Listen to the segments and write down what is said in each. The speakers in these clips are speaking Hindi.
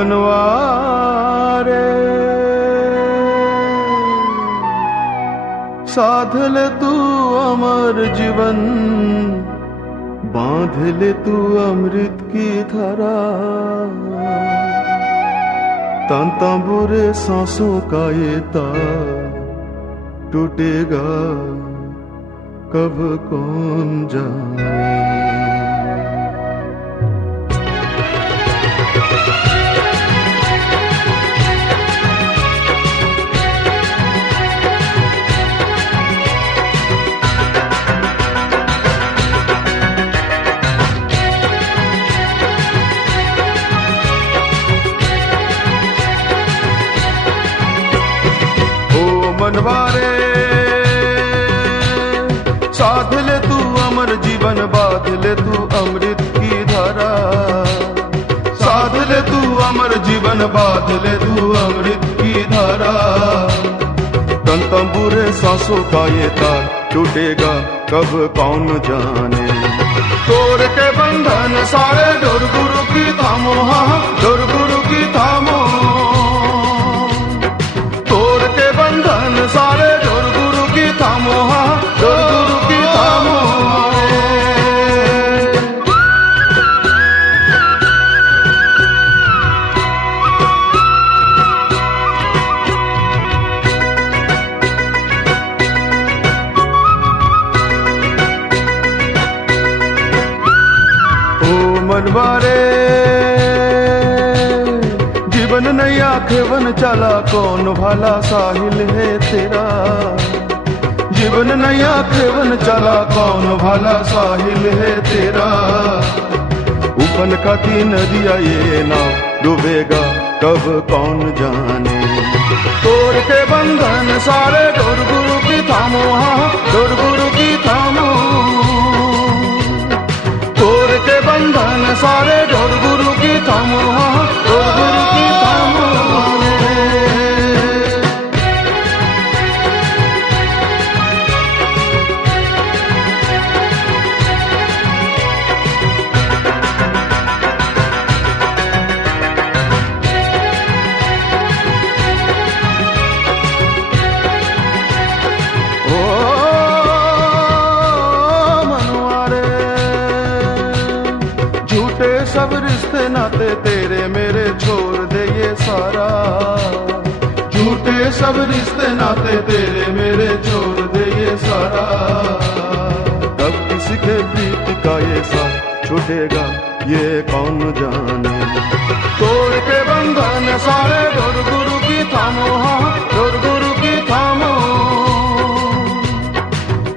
मनवारे साध ले तू अमर जीवन, बांध ले तू अमृत की धारा। तांता बुरे सांसों का ये तार टूटेगा कब कौन जाने। मनवारे साध ले तू अमर जीवन, बांध ले तू अमृत की धारा। साध ले तू अमर जीवन, बांध ले तू अमृत की धारा। तन तंबूरे सांसों का ये तार टूटेगा कब कौन जाने। तोड़ के बंधन सारे डोर गुरु की थामो, हाँ डोर गुरु की थामो। सारे डोर गुरु की थामो, हाँ डोर गुरु की थामो। ओ मनवारे जीवन नैया खेवन चला, कौन भला साहिल है तेरा। जीवन नैया खेवन चला, कौन भला साहिल है तेरा। उफन खाती नदिया ये नाव डूबेगा कब कौन जाने। तोड़ के बंधन सारे डोर गुरु की थामो, हाँ डोर गुरु की थामो। तोड़ के बंधन सारे डोर गुरु की थामो, हाँ डोर गुरु की थामो। सब रिश्ते नाते तेरे मेरे छोड़ दे ये सारा। झूठे सब रिश्ते नाते तेरे मेरे छोड़ दे ये सारा। कब किसी के प्रीत का ये साथ छूटेगा ये कौन जाने। तोड़ के बंधन सारे डोर गुरु की थामो, हाँ डोर गुरु की थामो।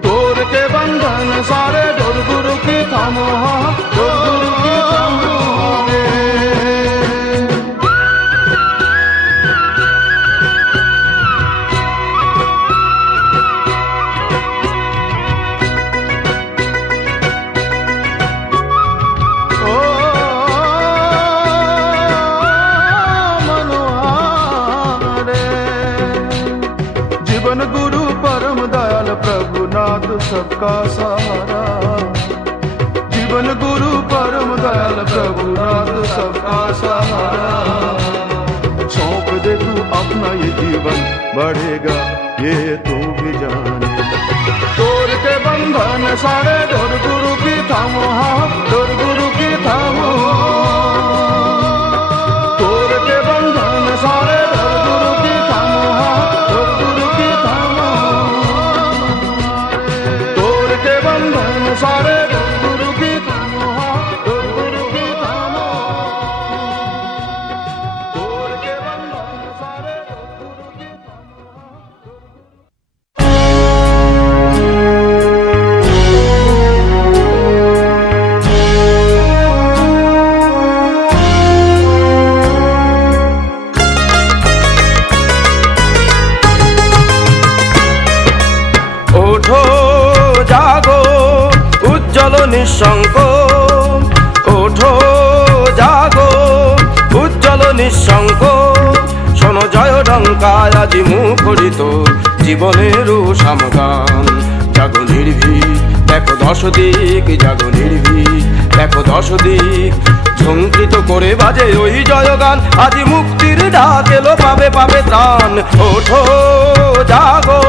तोड़ के बंधन सारे डोर गुरु की थामो, हाँ डोर गुरु की थामो। जीवन गुरु परम दयाल प्रभुनाथ सबका सहारा। जीवन गुरु परम दयाल प्रभुनाथ सबका सहारा। सौंप दे तू अपना ये जीवन, बढ़ेगा ये तू भी जाने। तोड़ के बंधन सारे डोर गुरु की थामो, हाँ डोर गुरु की थामो। तोड़ के बंधन सारे डोर गुरु की थामो, हाँ डोर गुरु की थामो। तोड़ के बंधन सारे डोर गुरु की थामो, हाँ डोर गुरु की थामो। तोड़ के बंधन सारे डोर गुरु की थामो, हाँ डोर गुरु। निशंक ओठो जागो उज्जवल निशंक शोनो जय डंकाय আজি মুখরিত জীবনের সামগান। জাগো নির্ভীক দেখো দশ দিক, জাগো নির্ভীক দেখো দশ দিক। ঝঙ্কৃত করে বাজে ওই জয়গান, আজ মুক্তির ডাক এলো, পাবে পাবে ত্রাণ। ওঠো জাগো,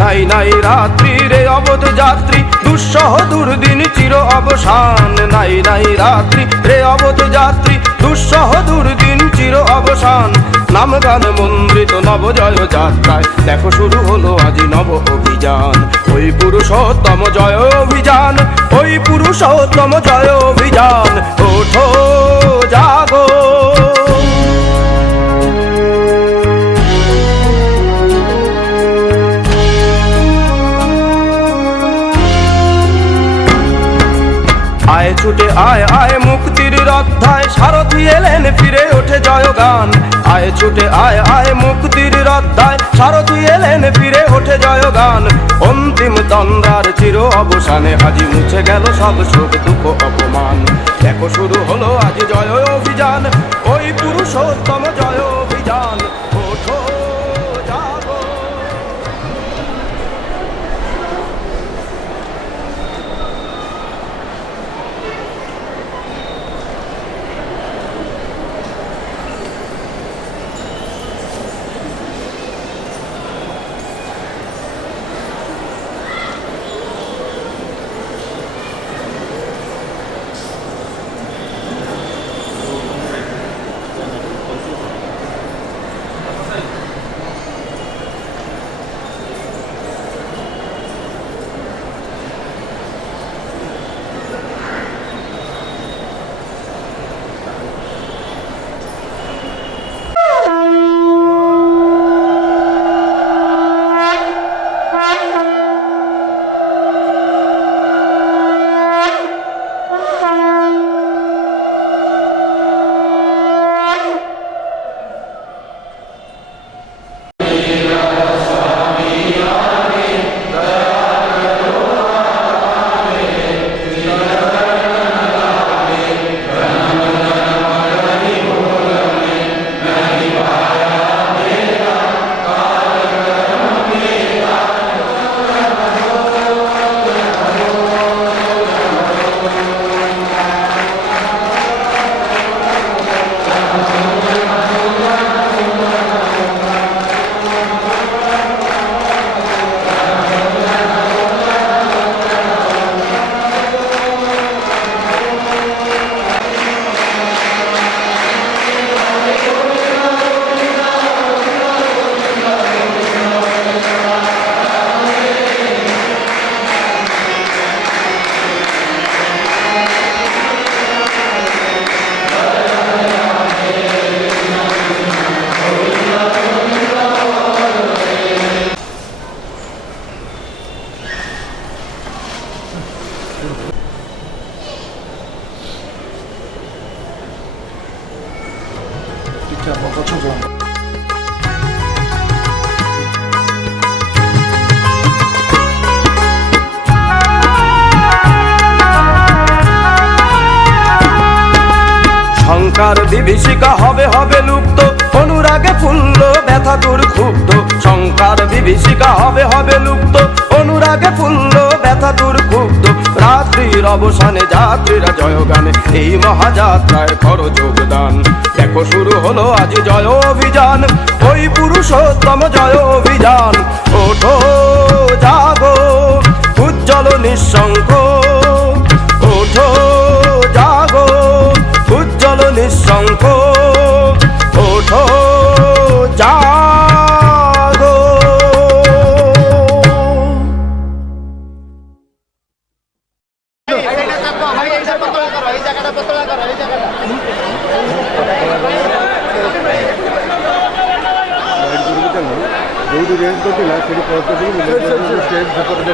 নাই নাই রাত্রি রে অবধ যাত্রী, দুঃসহ দুর্দিন চির অবসান। নাই নাই রাত্রি রে অবধ যাত্রী, দুঃসহ দুর্দিন চির অবসান। নাম গান মন্দ্রিত নব জয় যাত্রায়, দেখো শুরু হলো আজি নব অভিযান। ওই পুরুষোত্তম জয় অভিযান, ওই পুরুষোত্তম জয় অভিযান। ওঠো জাগো, আয় ছুটে আয় আয় মুক্তির রধ্যায়, সারথি এলেন ফিরে ওঠে জয়গান। আয় ছুটে আয় আয় মুক্তির রধ্যায়, সারথি এলেন ফিরে ওঠে জয়গান। অন্তিম তন্দ্রার চির অবসানে, আজি মুছে গেল সব শোক দুঃখ অপমান। দেখো শুরু হলো আজ জয় অভিযান, ওই পুরুষোত্তম জয় অভিযান। ওঠো জাগো, শঙ্কার বিভীষিকা হবে হবে লুপ্ত, অনুরাগে ফুলল ব্যথা দূর ক্ষুব্ধ। শঙ্কার বিভীষিকা হবে হবে লুপ্ত, অনুরাগে ফুলল ব্যথা দূর ক্ষুব্ধ। রাত্রির অবসানে যাত্রীরা জয়গানে, এই মহাযাত্রায় করো যোগদান। দেখো শুরু হলো আজ জয় অভিযান, ওই পুরুষোত্তম জয় অভিযান। ওঠো জাগো, উজ্জ্বল নিঃশঙ্ক। ওঠো জাগো, উজ্জ্বল নিঃশঙ্ক। ওঠো জাগো, ଯୋଉଠି ରେଞ୍ଜ କରିଥିଲା ସେଠି ଷ୍ଟେଜ୍ ସେପଟେ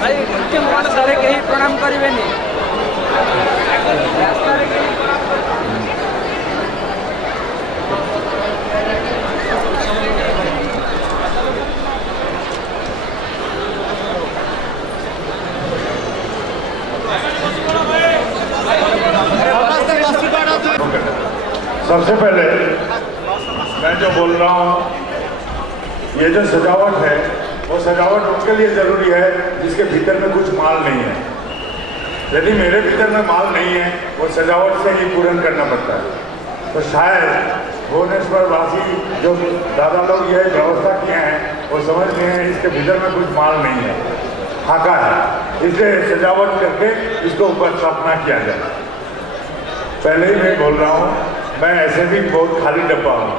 ଭାଇ ରାସ୍ତାରେ କେହି ପ୍ରଣାମ କରିବେନି। ରାସ୍ତାରେ କେହି सबसे पहले मैं जो बोल रहा हूँ, ये जो सजावट है वो सजावट उनके लिए ज़रूरी है जिसके भीतर में कुछ माल नहीं है। यदि मेरे भीतर में माल नहीं है, वो सजावट से ही पूर्ण करना पड़ता है। तो शायद भुवनेश्वर वासी जो दादा लोग यह व्यवस्था किए हैं वो समझ गए हैं इसके भीतर में कुछ माल नहीं है, फाका है, इसलिए सजावट करके इसको ऊपर स्थापना किया जाए। पहले ही मैं बोल रहा हूँ, मैं ऐसे भी बहुत खाली डब्बा हूँ।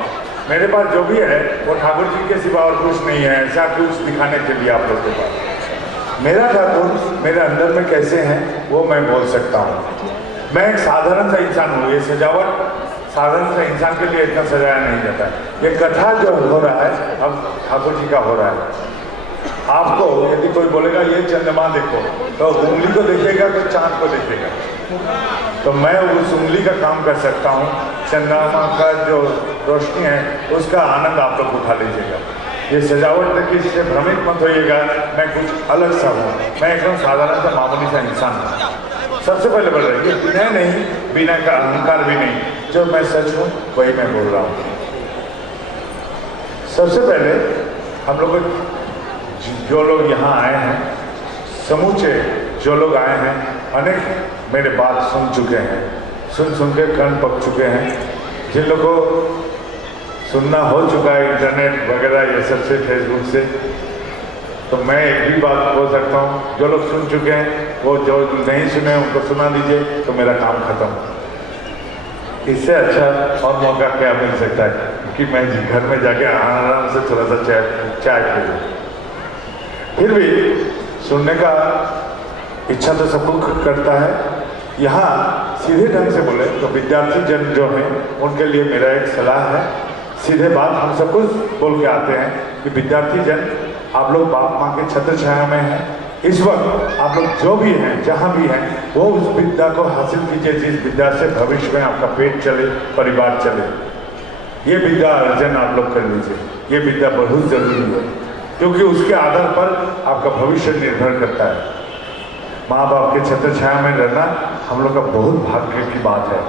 मेरे पास जो भी है वो ठाकुर जी के सिवा और कुछ नहीं है, ऐसा कुछ दिखाने के लिए आप लोग के पास। मेरा ठाकुर मेरे अंदर में कैसे हैं वो मैं बोल सकता हूँ। मैं एक साधारण सा इंसान हूँ। ये सजावट साधारण सा इंसान के लिए इतना सजाया नहीं जाता है। ये कथा जो हो रहा है अब ठाकुर जी का हो रहा है। आपको यदि कोई बोलेगा ये चंद्रमा देखो, तो उंगली को देखेगा कि चांद को देखेगा? तो मैं उस उंगली का काम कर सकता हूँ। चंद्रमा का जो रोशनी है उसका आनंद आप लोग उठा लीजिएगा। ये सजावट देखिए, इससे भ्रमित मत होइएगा मैं कुछ अलग सा हूँ। मैं एकदम साधारण सा मामूली सा इंसान हूँ। सबसे पहले बोल रहे हैं विनय नहीं, विनय का अहंकार भी नहीं, जो मैं सच हूँ वही मैं बोल रहा हूँ। सबसे पहले हम लोग जो लोग यहाँ आए हैं, समूचे जो लोग आए हैं, अनेक मेरे बात सुन चुके हैं, सुन के कान पक चुके हैं। जिन लोगों को सुनना हो चुका है इंटरनेट वगैरह ये सब से, फेसबुक से, तो मैं एक भी बात बोल सकता हूँ, जो लोग सुन चुके हैं वो जो नहीं सुने उनको सुना दीजिए, तो मेरा काम खत्म। इससे अच्छा और मौका क्या मिल सकता है कि मैं घर में जाके आराम से थोड़ा सा चाय पी लूँ। फिर भी सुनने का इच्छा तो सबको करता है। यहाँ सीधे ढंग से बोले तो विद्यार्थी जन जो हैं उनके लिए मेरा एक सलाह है। सीधे बात हम सब कुछ बोल के आते हैं कि विद्यार्थी जन, आप लोग बाप माँ के छत्र छाया में हैं। इस वक्त आप लोग जो भी हैं, जहाँ भी हैं, वो उस विद्या को हासिल कीजिए जिस विद्या से भविष्य में आपका पेट चले, परिवार चले। ये विद्या अर्जन आप लोग कर लीजिए। ये विद्या बहुत जरूरी है, क्योंकि उसके आधार पर आपका भविष्य निर्भर करता है। माँ बाप के छत्र छाया में रहना हम लोग का बहुत भाग्य की बात है।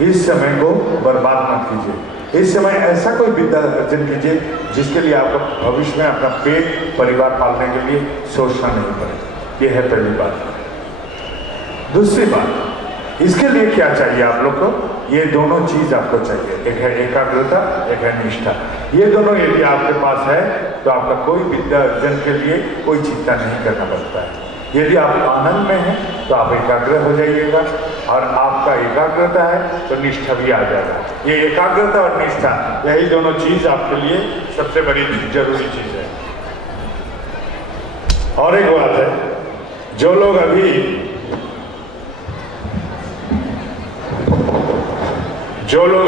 इस समय को बर्बाद मत कीजिए। इस समय ऐसा कोई विद्या अर्जन कीजिए जिसके लिए आपका भविष्य में अपना पेट, परिवार पालने के लिए सोचना नहीं पड़े। यह है पहली बात। दूसरी बात, इसके लिए क्या चाहिए आप लोग को? ये दोनों चीज आपको चाहिए। एक है एकाग्रता, एक है निष्ठा। ये दोनों यदि आपके पास है तो आपका कोई विद्या अर्जन के लिए कोई चिंता नहीं करना पड़ता है। यदि आप आनंद में हैं तो आप एकाग्र हो जाइएगा, और आपका एकाग्रता है तो निष्ठा भी आ जाएगा। ये एकाग्रता और निष्ठा, यही दोनों चीज आपके लिए सबसे बड़ी जरूरी चीज है। और एक बात है, जो लोग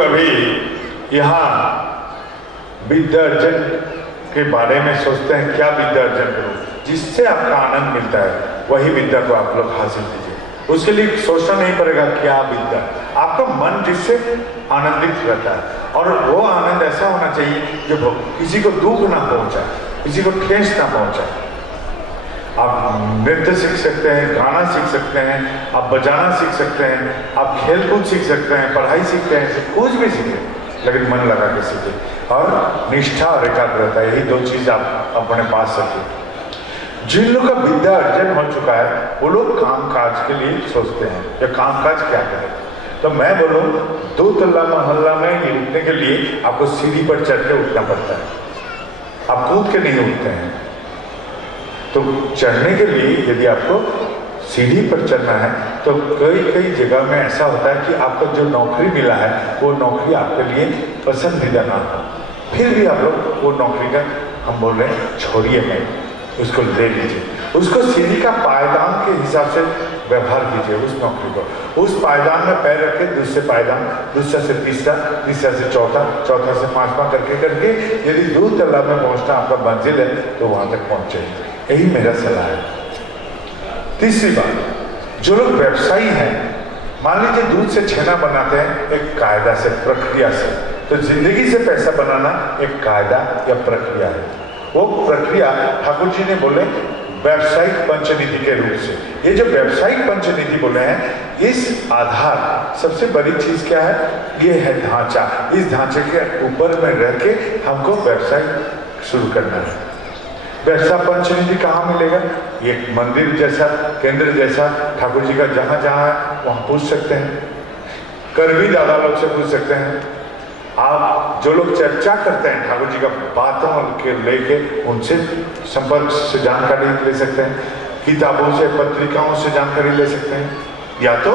अभी यहाँ विद्या अर्जन के बारे में सोचते हैं, क्या विद्या अर्जन करूं जिससे आपका आनंद मिलता है, वही विद्या को आप लोग हासिल कीजिए। उसके लिए सोचना नहीं पड़ेगा क्या विद्या, आपका मन जिससे आनंदित रहता है। और वो आनंद ऐसा होना चाहिए जो किसी को दुख ना पहुंचाए, किसी को ठेस ना पहुंचाए। आप नृत्य सीख सकते हैं, गाना सीख सकते हैं, आप बजाना सीख सकते हैं, आप खेल कूद सीख सकते हैं, पढ़ाई सीखते हैं, कुछ भी सीखें, लेकिन मन लगा के सीखें। और निष्ठा और एकाग्रता, यही दो चीज आप अपने पास रखें। जिन लोग का विद्या अर्जन हो चुका है वो लोग काम काज के लिए सोचते हैं, या काम काज क्या करें। तो मैं बोलूँ, 2 तल्ला मोहल्ला में उठने के लिए आपको सीढ़ी पर चढ़ के उठना पड़ता है, आप कूद के नहीं उठते हैं। तो चढ़ने के लिए यदि आपको सीढ़ी पर चढ़ना है तो कई जगह में ऐसा होता है कि आपको जो नौकरी मिला है वो नौकरी आपके लिए पसंदीदा ना हो, फिर भी आप लोग वो नौकरी का, हम बोल रहे हैं, छोड़िए नहीं, उसको ले लीजिए। उसको सीढ़ी का पायदान के हिसाब से व्यवहार कीजिए उस नौकरी को। उस पायदान में पैर रखे, दूसरे पायदान, दूसरा से तीसरा, तीसरा से चौथा, चौथा से पांचवा करके यदि 2 तल्ला में पहुंचना आपका मंजिल है तो वहां तक पहुंचे। यही मेरा सलाह है। तीसरी बात, जो लोग व्यवसायी हैं, मान लीजिए दूध से छेना बनाते हैं एक कायदा से, प्रक्रिया से, तो जिंदगी से पैसा बनाना एक कायदा या प्रक्रिया है। वो प्रक्रिया ठाकुर जी ने बोले व्यावसायिक पंचनीति के रूप से। ये जो व्यावसायिक पंचनीति बोले हैं, इस आधार सबसे बड़ी चीज क्या है, ये है ढांचा। इस ढांचे के ऊपर में रह के हमको व्यवसाय शुरू करना है। वैसा पंचनीति कहाँ मिलेगा? ये मंदिर जैसा, केंद्र जैसा, ठाकुर जी का जहाँ जहाँ है वहाँ पूछ सकते हैं, करवी दादा लोग से पूछ सकते हैं। आप जो लोग चर्चा करते हैं ठाकुर जी का बातों के लेके, उनसे संपर्क से जानकारी ले सकते हैं, किताबों से, पत्रिकाओं से जानकारी ले सकते हैं, या तो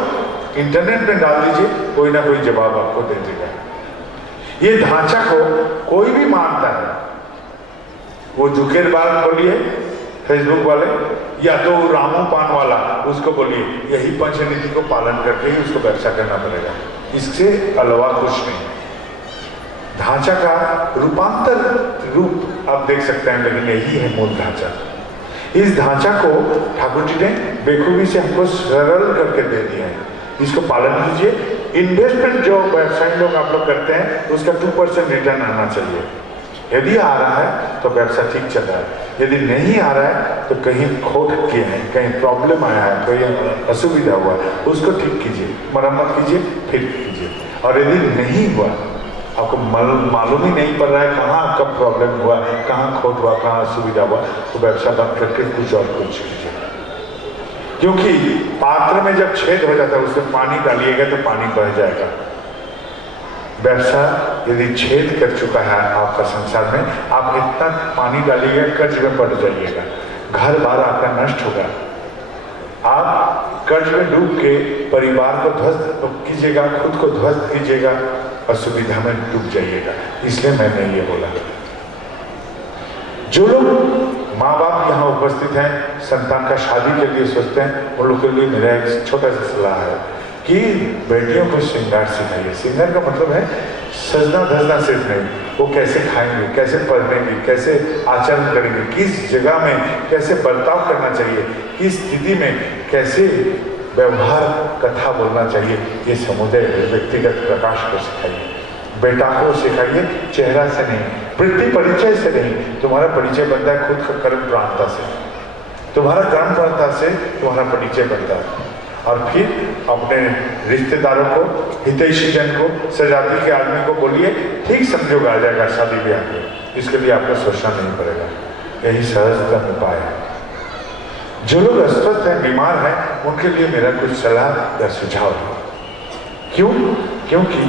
इंटरनेट में डाल दीजिए, कोई ना कोई जवाब आपको दे देगा। ये ढांचा को कोई भी मानता है, वो जुकेरबार्ग बोलिए फेसबुक वाले, या तो रामू पान वाला, उसको बोलिए, यही पंचनीति को पालन करके ही उसको व्यवसाय करना पड़ेगा, इससे अलावा कुछ नहीं। ढांचा का रूपांतर रूप आप देख सकते हैं, लेकिन यही है मूल ढांचा। इस ढांचा को ठाकुर जी ने बेखूबी से हमको सरल करके दे दिया है, इसको पालन कीजिए। इन्वेस्टमेंट जो व्यवसाय लोग आप लोग करते हैं, उसका 2% रिटर्न आना चाहिए। यदि आ रहा है तो व्यवसाय ठीक चल रहा है, यदि नहीं आ रहा है तो कहीं खोट किए हैं, कहीं प्रॉब्लम आया है, कोई असुविधा हुआ, उसको ठीक कीजिए, मरम्मत कीजिए, फिर कीजिए। और यदि नहीं हुआ, आपको मालूम ही नहीं पड़ रहा है कहाँ कब प्रॉब्लम हुआ, कहाँ खोट हुआ, कहाँ असुविधा हुआ, तो व्यवसाय बंद करके कुछ और कुछ कीजिए। क्योंकि पात्र में जब छेद हो जाता है, उसमें पानी डालिएगा तो पानी बह जाएगा। व्यवसाय यदि छेद कर चुका है आपका संसार में, आप इतना पानी डालिएगा, कर्ज में पड़ जाइएगा, घर बार आपका नष्ट होगा, आप कर्ज में डूब के परिवार को ध्वस्त कीजिएगा, खुद को ध्वस्त कीजिएगा, असुविधा में डूब जाइएगा। इसलिए मैंने ये बोला। जो लोग माँ बाप यहाँ उपस्थित हैं, संतान का शादी के लिए सोचते हैं, उन लोगों के लिए मेरा एक छोटा सा सलाह है कि बेटियों को श्रृंगार सिखाइए। श्रृंगार का मतलब है सजना धजना सिर्फ नहीं, वो कैसे खाएंगे, कैसे पढ़ेंगे, कैसे आचरण करेंगे, किस जगह में कैसे बर्ताव करना चाहिए, किस स्थिति में कैसे व्यवहार कथा बोलना चाहिए, ये समुदाय व्यक्तिगत प्रकाश को सिखाइए। बेटा को सिखाइए, चेहरा से नहीं, वृत्ति परिचय से नहीं। तुम्हारा परिचय बनता है खुद का कर्म प्रांता से, तुम्हारा कर्म प्रांता से तुम्हारा परिचय बनता है। और फिर अपने रिश्तेदारों को, हितैषी जन को, सजाती के आदमी को बोलिए, ठीक संजोग आ जाएगा शादी ब्याह में, इसके लिए आपको सोचना नहीं पड़ेगा। यही सहजतम उपाय है। जो लोग अस्वस्थ हैं, बीमार हैं, उनके लिए मेरा कुछ सलाह या सुझाव है। क्यों? क्योंकि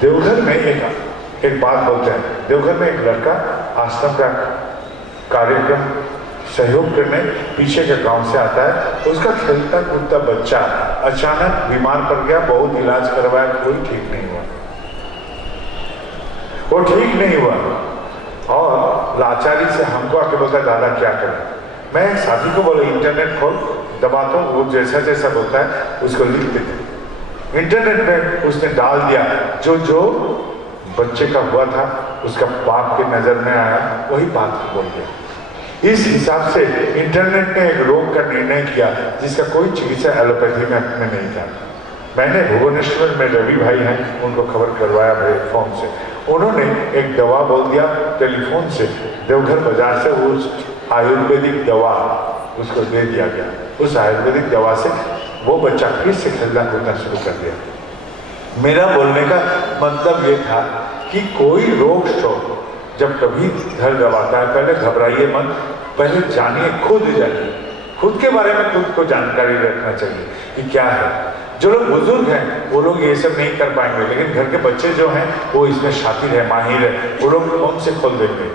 देवघर में एक बात बोलते हैं, देवघर में एक लड़का आश्रम का कार्यक्रम सहयोग करने पीछे के गांव से आता है। उसका खेलता कूदता बच्चा अचानक बीमार पड़ गया, बहुत इलाज करवाया, कोई ठीक नहीं हुआ, वो ठीक नहीं हुआ। और लाचारी से हमको आके बोलता है, दादा क्या करें? मैं एक साथी को बोला, इंटरनेट खोल, दबाता हूँ, वो जैसा जैसा बोलता है उसको लिख देते। इंटरनेट में उसने डाल दिया, जो बच्चे का हुआ था उसका बाप के नजर में आया, वही बात बोल दिया। इस हिसाब से इंटरनेट ने एक रोग का निर्णय किया जिसका कोई चिकित्सा एलोपैथी में नहीं था। मैंने भुवनेश्वर में रवि भाई हैं, उनको खबर करवाया मेरे फोन से, उन्होंने एक दवा बोल दिया टेलीफोन से, देवघर बाजार से उस आयुर्वेदिक दवा उसको दे दिया गया। उस आयुर्वेदिक दवा से वो बच्चा फिर से खेलना कूदना शुरू कर दिया। मेरा बोलने का मतलब ये था कि कोई रोग शोक जब कभी घर दबाता है, पहले घबराइए मत, पहले जानिए, खुद जानिए, खुद के बारे में खुद को जानकारी रखना चाहिए कि क्या है। जो लोग बुजुर्ग हैं वो लोग ये सब नहीं कर पाएंगे, लेकिन घर के बच्चे जो हैं वो इसमें शातिर है, माहिर है, वो लोग उनसे खोल देंगे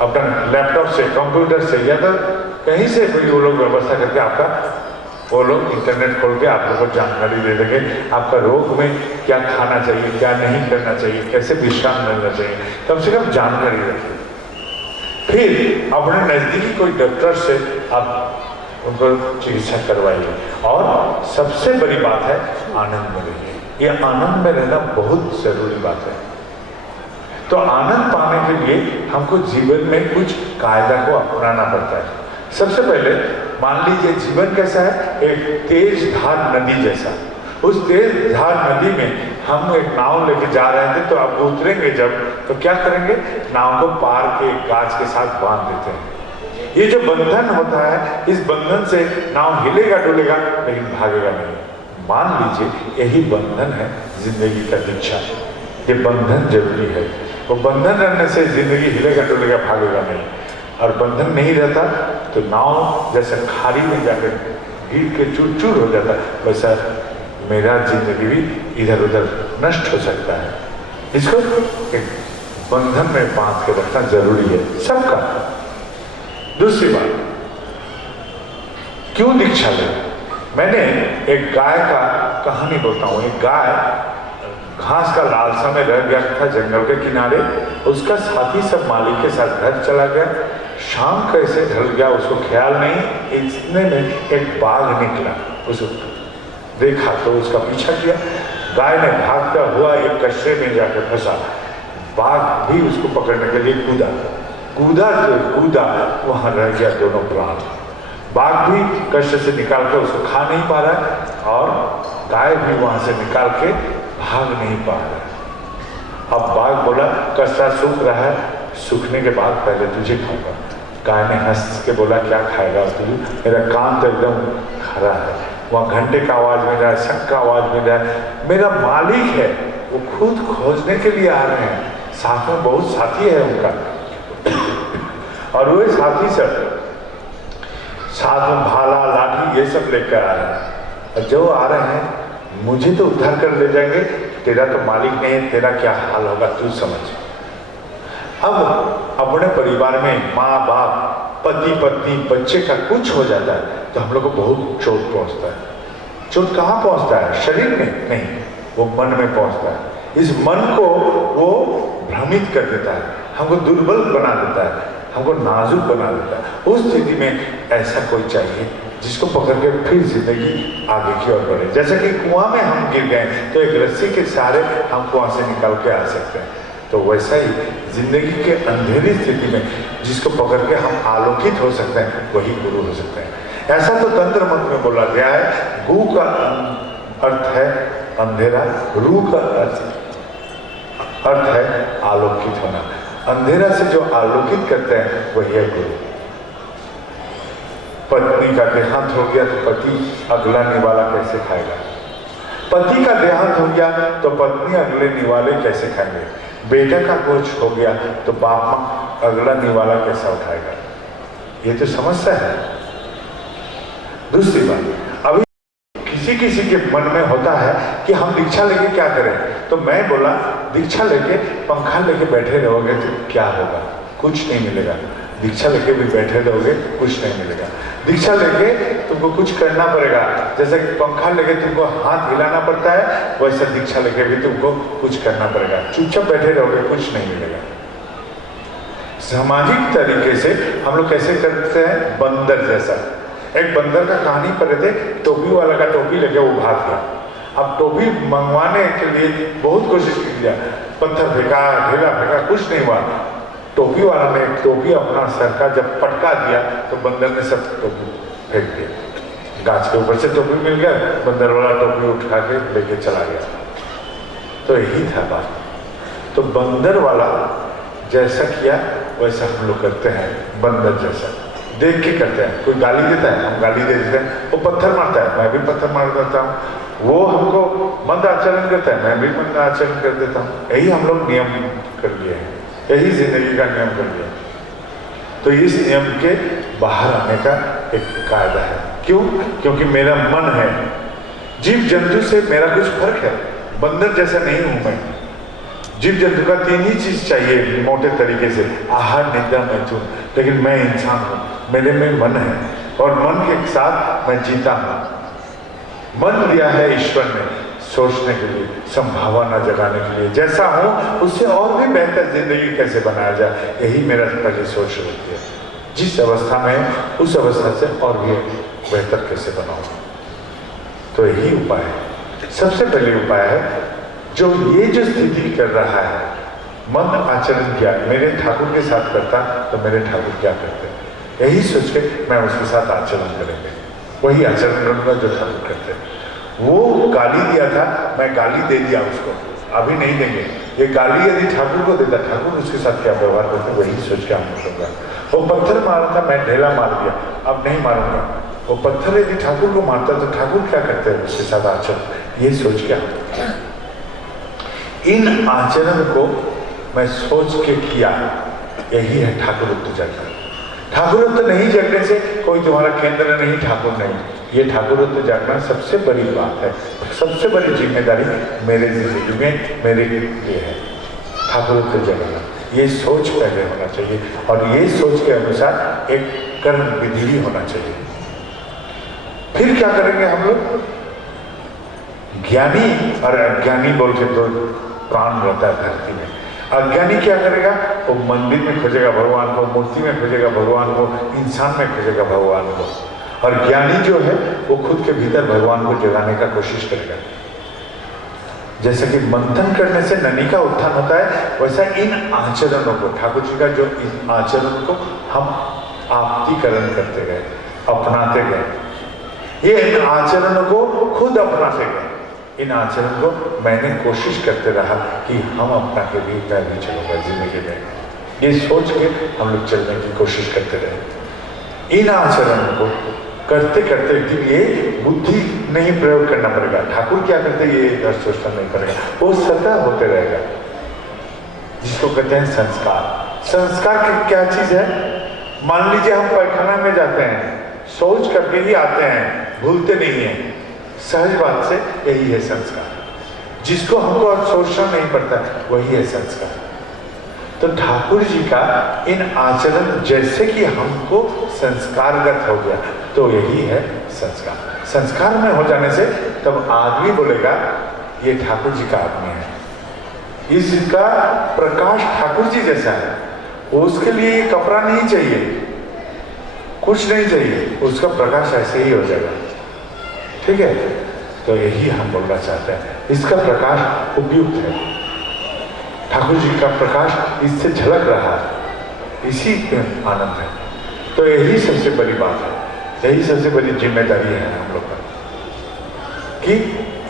अपना लैपटॉप से, कंप्यूटर से, या तो कहीं से कोई वो लोग व्यवस्था करके आपका, वो लोग इंटरनेट खोल के आप लोगों को जानकारी दे देंगे, आपका रोग में क्या खाना चाहिए, क्या नहीं करना चाहिए, कैसे विश्राम लेना चाहिए, कम से कम जानकारी रखिए। फिर अपने नजदीकी कोई डॉक्टर से आप उनको चिकित्सा करवाइए। और सबसे बड़ी बात है, आनंद में रहिए। ये आनंद में रहना बहुत जरूरी बात है। तो आनंद पाने के लिए हमको जीवन में कुछ कायदा को अपनाना पड़ता है। सबसे पहले मान लीजिए जीवन कैसा है, एक तेज धार नदी जैसा। उस तेज धार नदी में हम एक नाव लेके जा रहे थे, तो आप उतरेंगे जब, तो क्या करेंगे, नाव को पार के गाछ के साथ बांध देते हैं। ये जो बंधन होता है, इस बंधन से नाव हिलेगा डुलेगा लेकिन भागेगा नहीं। मान लीजिए यही बंधन है जिंदगी का दीक्षा। ये बंधन जरूरी है। वो बंधन रहने से जिंदगी हिलेगा डुलेगा भागेगा नहीं। और बंधन नहीं रहता तो नाव जैसे खाड़ी में जाकर गिर के चूर चूर हो जाता, वैसा मेरा जिंदगी भी इधर उधर नष्ट हो सकता है। इसको एक बंधन में बांध के रखना जरूरी है सबका। दूसरी बात, क्यों दीक्षा ले? मैंने एक गाय का कहानी बोलता हूँ। एक गाय घास का लालसा में रह गया था जंगल के किनारे। उसका साथी सब मालिक के साथ घर चला गया। शाम कैसे ढल गया उसको ख्याल नहीं। इतने में एक बाघ निकला, उसको देखा तो उसका पीछा किया। गाय ने भागता हुआ एक कचरे में जाकर फंसा। बाघ भी उसको पकड़ने के लिए कूदा तो कूदा, वहां रह गया दोनों प्राण। बाघ भी कष्ट से निकाल के उसको खा नहीं पा रहा है और गाय भी वहां से निकाल के भाग नहीं पा रहा है। अब बाघ बोला कष्टा सूख रहा है, सूखने के बाद पहले तुझे खाऊंगा। गाय ने हंस के बोला क्या खाएगा तू? मेरा कान तो एकदम खरा है। वहाँ घंटे का आवाज मिल रहा है, शंख का आवाज मिल रहा है। मेरा मालिक है, वो खुद खोजने के लिए आ रहे हैं। साथ में बहुत साथी है उनका और वो साथी सब साथ में भाला लाठी ये सब लेकर आ रहे हैं। और जो आ रहे हैं मुझे तो उद्धार कर ले जाएंगे, तेरा तो मालिक नहीं है, तेरा क्या हाल होगा तू समझ। अब अपने परिवार में माँ बाप पति पत्नी बच्चे का कुछ हो जाता है तो हम लोग को बहुत चोट पहुंचता है। चोट कहाँ पहुंचता है? शरीर में नहीं, वो मन में पहुंचता है। इस मन को वो भ्रमित कर देता है, हमको दुर्बल बना देता है, हमको नाजुक बना देता है। उस स्थिति में ऐसा कोई चाहिए जिसको पकड़ के फिर जिंदगी आगे की ओर बढ़े। जैसे कि कुआं में हम गिर गए तो एक रस्सी के सहारे हम कुआं से निकल के आ सकते हैं। तो वैसा ही जिंदगी के अंधेरी स्थिति में जिसको पकड़ के हम आलोकित हो सकते हैं वही गुरु हो सकते हैं। ऐसा तो तंत्र मंत्र में बोला गया है। गु का अर्थ है अंधेरा, रू का अर्थ है आलोकित होना। अंधेरा से जो आलोकित करते हैं वही है गुरु। पत्नी का देहांत हो गया तो पति अगला निवाला कैसे खाएगा? पति का देहांत हो गया तो पत्नी अगले निवाले कैसे खाएंगे? बेटा का कुछ हो गया तो बाप माँ अगला निवाला कैसा उठाएगा? ये तो समस्या है। दूसरी बात, अभी किसी के मन में होता है कि हम दीक्षा लेके क्या करें, तो मैं बोला दीक्षा लेके पंखा लेके बैठे रहोगे तो क्या होगा? कुछ नहीं मिलेगा। दीक्षा लेके भी बैठे रहोगे कुछ नहीं मिलेगा। दीक्षा लेके तुमको कुछ करना पड़ेगा। जैसे पंखा लेके तुमको हाथ हिलाना पड़ता है वैसे दीक्षा लेके भी तुमको कुछ करना पड़ेगा। चुपचाप बैठे रहोगे कुछ नहीं मिलेगा। सामाजिक तरीके से हम लोग कैसे करते हैं? बंदर जैसा। एक बंदर का कहानी पढ़े थे, टोपी वाला का टोपी लेके वो भाग गया। अब टोपी मंगवाने के लिए बहुत कोशिश किया, पत्थर फेंका, ढेला फेंका, कुछ नहीं हुआ। टोपी वाला ने टोपी अपना सर का जब पटका दिया तो बंदर ने सब टोपी फेंक दिया। गाछ के ऊपर से टोपी मिल गया, बंदर वाला टोपी उठा के लेके चला गया। तो यही था बात। तो बंदर वाला जैसा किया वैसा हम लोग करते हैं। बंदर जैसा देख के करते हैं। कोई गाली देता है हम गाली दे देते हैं, वो पत्थर मारता है मैं भी पत्थर मार देता हूँ, वो हमको मंद आचरण करता है मैं भी मंद आचरण कर देता हूँ। यही हम लोग नियम कर लिए हैं, यही जिंदगी का नियम कर लिया। तो इस नियम के बाहर आने का एक कायदा है। क्यों? क्योंकि मेरा मन है। जीव जंतु से मेरा कुछ फर्क है। बंदर जैसा नहीं हूं मैं। जीव जंतु का तीन ही चीज चाहिए मोटे तरीके से, आहार निद्रा मैथुन। लेकिन मैं इंसान हूं, मेरे में मन है और मन के साथ मैं जीता हूं। मन दिया है ईश्वर ने सोचने के लिए, संभावना जगाने के लिए। जैसा हूं उससे और भी बेहतर जिंदगी कैसे बनाया जाए, यही मेरा पहले सोच रहती है। जिस अवस्था में उस अवस्था से और भी बेहतर कैसे बनाऊं, तो यही उपाय है। सबसे पहले उपाय है जो ये जो स्थिति कर रहा है, मन आचरण किया, मेरे ठाकुर के साथ करता तो मेरे ठाकुर क्या करते, यही सोच के मैं उसके साथ आचरण करेंगे, वही आचरण करूंगा जो ठाकुर करते। वो गाली दिया था, मैं गाली दे दिया उसको, अभी नहीं देंगे। ये गाली यदि ठाकुर को देता, ठाकुर उसके साथ क्या व्यवहार करते, वही सोच के हम करूंगा। वो पत्थर मारा था, मैं ढेला मार दिया, अब नहीं मारूंगा। वो पत्थर यदि ठाकुर को मारता तो ठाकुर क्या करते हैं उसके साथ आचरण, ये सोच के इन आचरण को मैं सोच के किया, यही है ठाकुरत्व जगना। ठाकुरत्व नहीं जगने से कोई तुम्हारा केंद्र नहीं, ठाकुर नहीं। ये ठाकुरत्व जागना सबसे बड़ी बात है, सबसे बड़ी जिम्मेदारी मेरे जिंदगी में मेरे लिए है, ठाकुरत्व जगना। ये सोच पहले होना चाहिए और ये सोच के अनुसार एक कर्म विधि भी होना चाहिए। फिर क्या करेंगे हम लोग? ज्ञानी और अज्ञानी बोल के दो प्राण रहता है धरती में। अज्ञानी क्या करेगा? वो मंदिर में खोजेगा भगवान को, मूर्ति में खोजेगा भगवान को, इंसान में खोजेगा भगवान को। और ज्ञानी जो है वो खुद के भीतर भगवान को जगाने का कोशिश करेगा। जैसे कि मंथन करने से ननी का उत्थान होता है, वैसा इन आचरणों को, ठाकुर जी का जो इन आचरण को हम आपतीकरण करते गए, अपनाते गए। ये इन आचरणों को खुद अपनाते गए। इन आचरण को मैंने कोशिश करते रहा कि हम अपना के भी मैं भी चलूंगा जिंदगी में, ये सोच के हम लोग चलने की कोशिश करते रहे। इन आचरण को करते करते ये बुद्धि नहीं प्रयोग करना पड़ेगा। ठाकुर क्या करते ये सोचना नहीं पड़ेगा, वो सदा होते रहेगा, जिसको कहते हैं संस्कार। संस्कार की क्या चीज है? मान लीजिए हम पैखाना में जाते हैं, सोच करके ही आते हैं, भूलते नहीं है, सहज बात से, यही है संस्कार। जिसको हमको और सोचना नहीं पड़ता वही है संस्कार। तो ठाकुर जी का इन आचरण जैसे कि हमको संस्कारगत हो गया, तो यही है संस्कार। संस्कार में हो जाने से तब आदमी बोलेगा ये ठाकुर जी का आदमी है, इसका प्रकाश ठाकुर जी जैसा है। उसके लिए ये कपड़ा नहीं चाहिए, कुछ नहीं चाहिए, उसका प्रकाश ऐसे ही हो जाएगा। ठीक है, तो यही हम बोलना चाहते हैं, इसका प्रकाश उपयुक्त है, ठाकुर जी का प्रकाश इससे झलक रहा है, इसी में आनंद है। तो यही सबसे बड़ी बात है, यही सबसे बड़ी जिम्मेदारी है हम लोग का, कि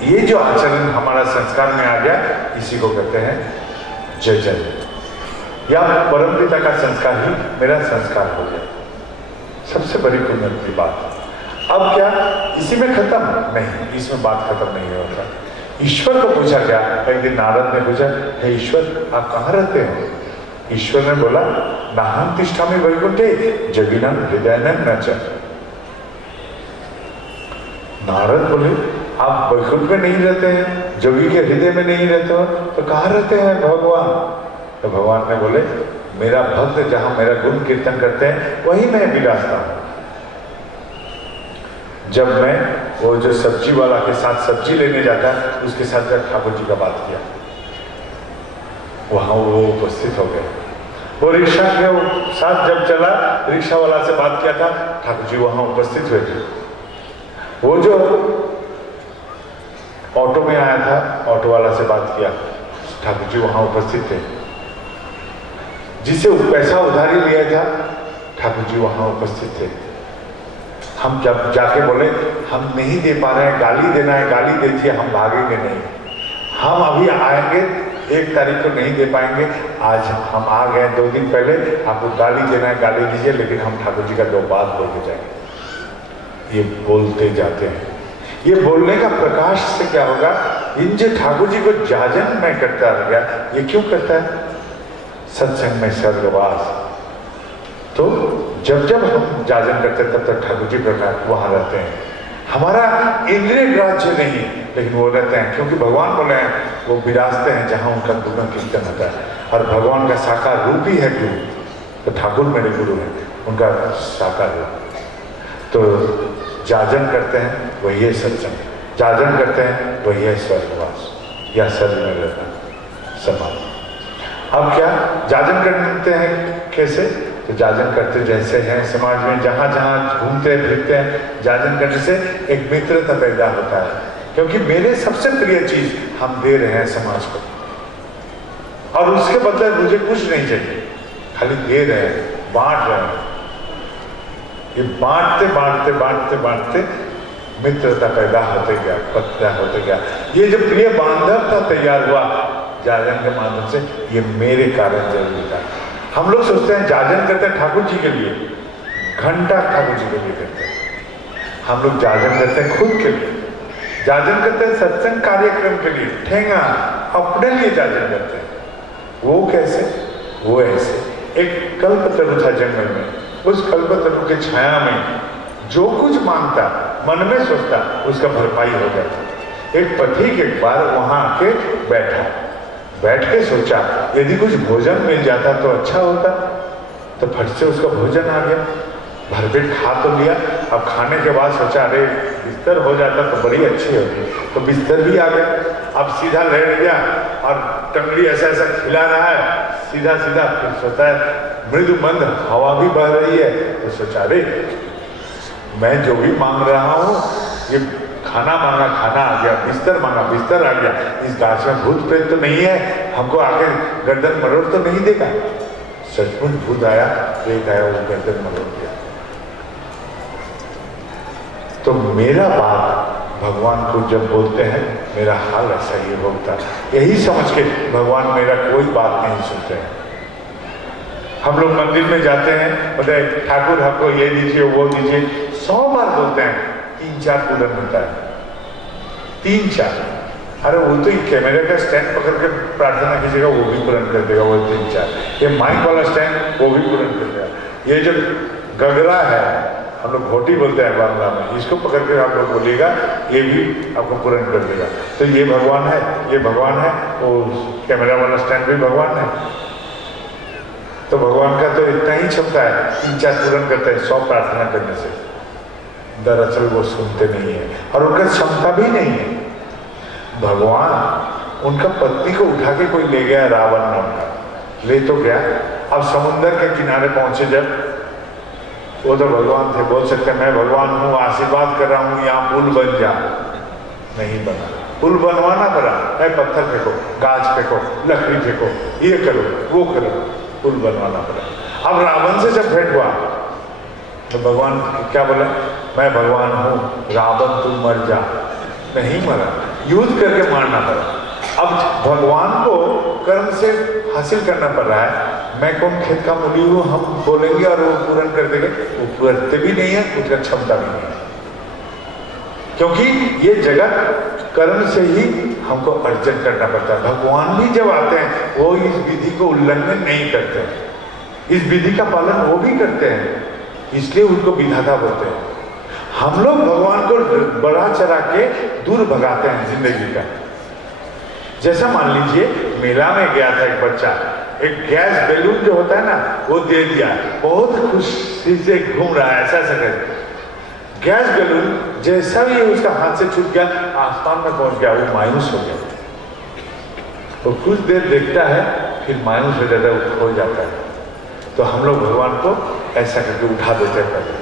ये जो आचरण हमारा संस्कार में आ गया, इसी को कहते हैं जय जय, या परमपिता का संस्कार ही मेरा संस्कार हो गया। सबसे बड़ी पुण्य की बात। अब क्या इसी में खत्म? नहीं, इसमें बात खत्म नहीं होता। ईश्वर को पूछा क्या? एक दिन नारद ने पूछा, हे ईश्वर आप कहाँ रहते हो? ईश्वर ने बोला, नाहं तिष्ठामि वैकुंठे योगिनां हृदयानां न च। नारद बोले, आप वैकुंठ में नहीं रहते हैं, जोगी के हृदय में नहीं रहते हो, तो कहाँ रहते हैं भगवान? तो भगवान ने बोले, मेरा भक्त जहां मेरा गुण कीर्तन करते हैं वही मैं विराजता हूं। जब मैं वो जो सब्जी वाला के साथ सब्जी लेने जाता है, उसके साथ जब ठाकुर जी का बात किया, वहां वो उपस्थित हो गए। वो रिक्शा के साथ जब चला, रिक्शा वाला से बात किया था, ठाकुर जी वहां उपस्थित हुए थे। वो जो ऑटो में आया था, ऑटो वाला से बात किया, ठाकुर जी वहां उपस्थित थे। जिसे पैसा उधारी लिया था, ठाकुर जी वहां उपस्थित थे। हम जब जाके बोले हम नहीं दे पा रहे हैं, गाली देना है, गाली देती है, हम भागेंगे नहीं, हम अभी आएंगे, 1 तारीख को नहीं दे पाएंगे, आज हम आ गए 2 दिन पहले, आपको गाली देना है गाली दीजिए, लेकिन हम ठाकुर जी का 2 बात बोल के जाएंगे। ये बोलते जाते हैं। ये बोलने का प्रकाश से क्या होगा? इन जो ठाकुर जी को जाजन में करता रह गया, ये क्यों करता है? सत्संग में स्वर्गवास। तो जब जब हम जाजन करते हैं, तब तक ठाकुर जी प्रकाश वहां रहते हैं। हमारा इंद्रिय ग्राह्य नहीं, लेकिन वो रहते हैं, क्योंकि भगवान बोले हैं वो विराजते हैं जहां उनका गुण कीर्तन होता है। और भगवान का साकार रूप ही है गुरु, तो ठाकुर मेरे गुरु हैं, उनका साकार रूप। तो जाजन करते हैं वही है सत्संग, जाजन करते हैं वही है स्वर्गवास, या स्वर्ग में रहना समाधि। अब क्या जाजन करते हैं कैसे? तो जाजन करते जैसे हैं समाज में, जहां जहां घूमते फिरते हैं, जाजन करने से एक मित्रता पैदा होता है, क्योंकि मेरे सबसे प्रिय चीज हम दे रहे हैं समाज को, और उसके बदले मुझे कुछ नहीं चाहिए, खाली दे रहे हैं, बांट रहे हैं। ये बांटते बांटते बांटते बांटते मित्रता पैदा होते गया, पैदा होते गया। ये जो प्रिय बांधवता तैयार हुआ जाजन के माध्यम से, ये मेरे कारण जरूरी था। हम लोग सोचते हैं जाजन करते हैं ठाकुर जी के लिए, घंटा ठाकुर जी के लिए करते हैं। हम लोग जाजन करते हैं खुद के लिए, जाजन करते हैं सत्संग कार्यक्रम के लिए, ठेंगा अपने लिए जाजन करते हैं। वो कैसे? वो ऐसे, एक कल्पतरु था जंगल में, उस कल्पतरु के छाया में जो कुछ मांगता, मन में सोचता, उसका भरपाई हो जाता। एक पथिक एक बार वहां आके बैठा, बैठ के सोचा यदि कुछ भोजन मिल जाता तो अच्छा होता। तो फट से उसका भोजन आ गया, भरपेट खा तो लिया। अब खाने के बाद सोचा अरे बिस्तर हो जाता तो बड़ी अच्छी होती, तो बिस्तर भी आ गया। अब सीधा लेट गया और टंगड़ी ऐसा ऐसा खिला रहा है, सीधा सीधा। फिर सोचा है मृदु मंद हवा भी बह रही है, तो सोचा अरे मैं जो भी मांग रहा हूँ, ये खाना मांगा खाना आ गया, बिस्तर मांगा बिस्तर आ गया, इस गाछ में भूत प्रेत तो नहीं है, हमको आके गर्दन मरोड़ तो नहीं देगा। सचमुच भूत आया, एक आया, वो गर्दन मरोड़ दिया। तो मेरा बात भगवान को जब बोलते हैं, मेरा हाल ऐसा ही होता, यही समझ के भगवान मेरा कोई बात नहीं सुनते हैं। हम लोग मंदिर में जाते हैं, बोलते हैं ठाकुर हमको ये दीजिए वो दीजिए, 100 बार बोलते हैं, 3-4 पूरन होता है, 3-4। अरे वो तो कैमरे का स्टैंड पकड़ के प्रार्थना कीजिएगा, वो भी पूरन कर देगा, वो 3-4। ये माइक वाला स्टैंड, वो भी पूरन कर देगा। ये जो गगरा है, हम लोग घोटी बोलते हैं बांग्ला में, इसको पकड़ के आप लोग बोलिएगा, ये भी आपको पूरन कर देगा। तो ये भगवान है, ये भगवान है, वो कैमरा वाला स्टैंड भी भगवान है। तो भगवान का तो इतना ही क्षमता है, 3-4 पूरन करते हैं 100 प्रार्थना करने से। दरअसल वो सुनते नहीं है और उनका क्षमता भी नहीं है। भगवान उनका पत्नी को उठा के कोई ले गया, रावण नाम का, ले तो गया। अब समुद्र के किनारे पहुंचे जब, वो तो भगवान थे, बोल सकते मैं भगवान हूँ, आशीर्वाद कर रहा हूँ, यहाँ पुल बन जा। नहीं बना, पुल बनवाना पड़ा, नहीं पत्थर फेंको, गाछ फेंको, लकड़ी फेंको, ये करो वो करो, पुल बनवाना पड़ा। अब रावण से जब भेंट हुआ तो भगवान क्या बोला, मैं भगवान हूँ, रावण तुम मर जा। नहीं मरा, युद्ध करके मारना पड़ा। अब भगवान को कर्म से हासिल करना पड़ रहा है। मैं कौन खेत का मूली हूँ, हम बोलेंगे और वो पूर्ण कर देंगे, वो करते भी नहीं है, उसका क्षमता भी नहीं है। क्योंकि ये जगत कर्म से ही हमको अर्जन करना पड़ता है। भगवान भी जब आते हैं वो इस विधि को उल्लंघन नहीं करते हैं, इस विधि का पालन वो भी करते हैं, इसलिए उनको विधाता बोलते हैं। हम लोग भगवान को बढ़ा चढ़ा के दूर भगाते हैं जिंदगी का। जैसा मान लीजिए मेला में गया था एक बच्चा, एक गैस बैलून जो होता है ना, वो दे दिया, बहुत खुशी से घूम रहा है, ऐसा ऐसा कर। गैस बैलून जैसा ही उसका हाथ से छूट गया, आसमान में पहुंच गया, वो मायूस हो गया। वो कुछ देर देखता है, फिर मायूस हो जाता है, वो खो जाता है। तो हम लोग भगवान को ऐसा करके उठा देते हैं पहले,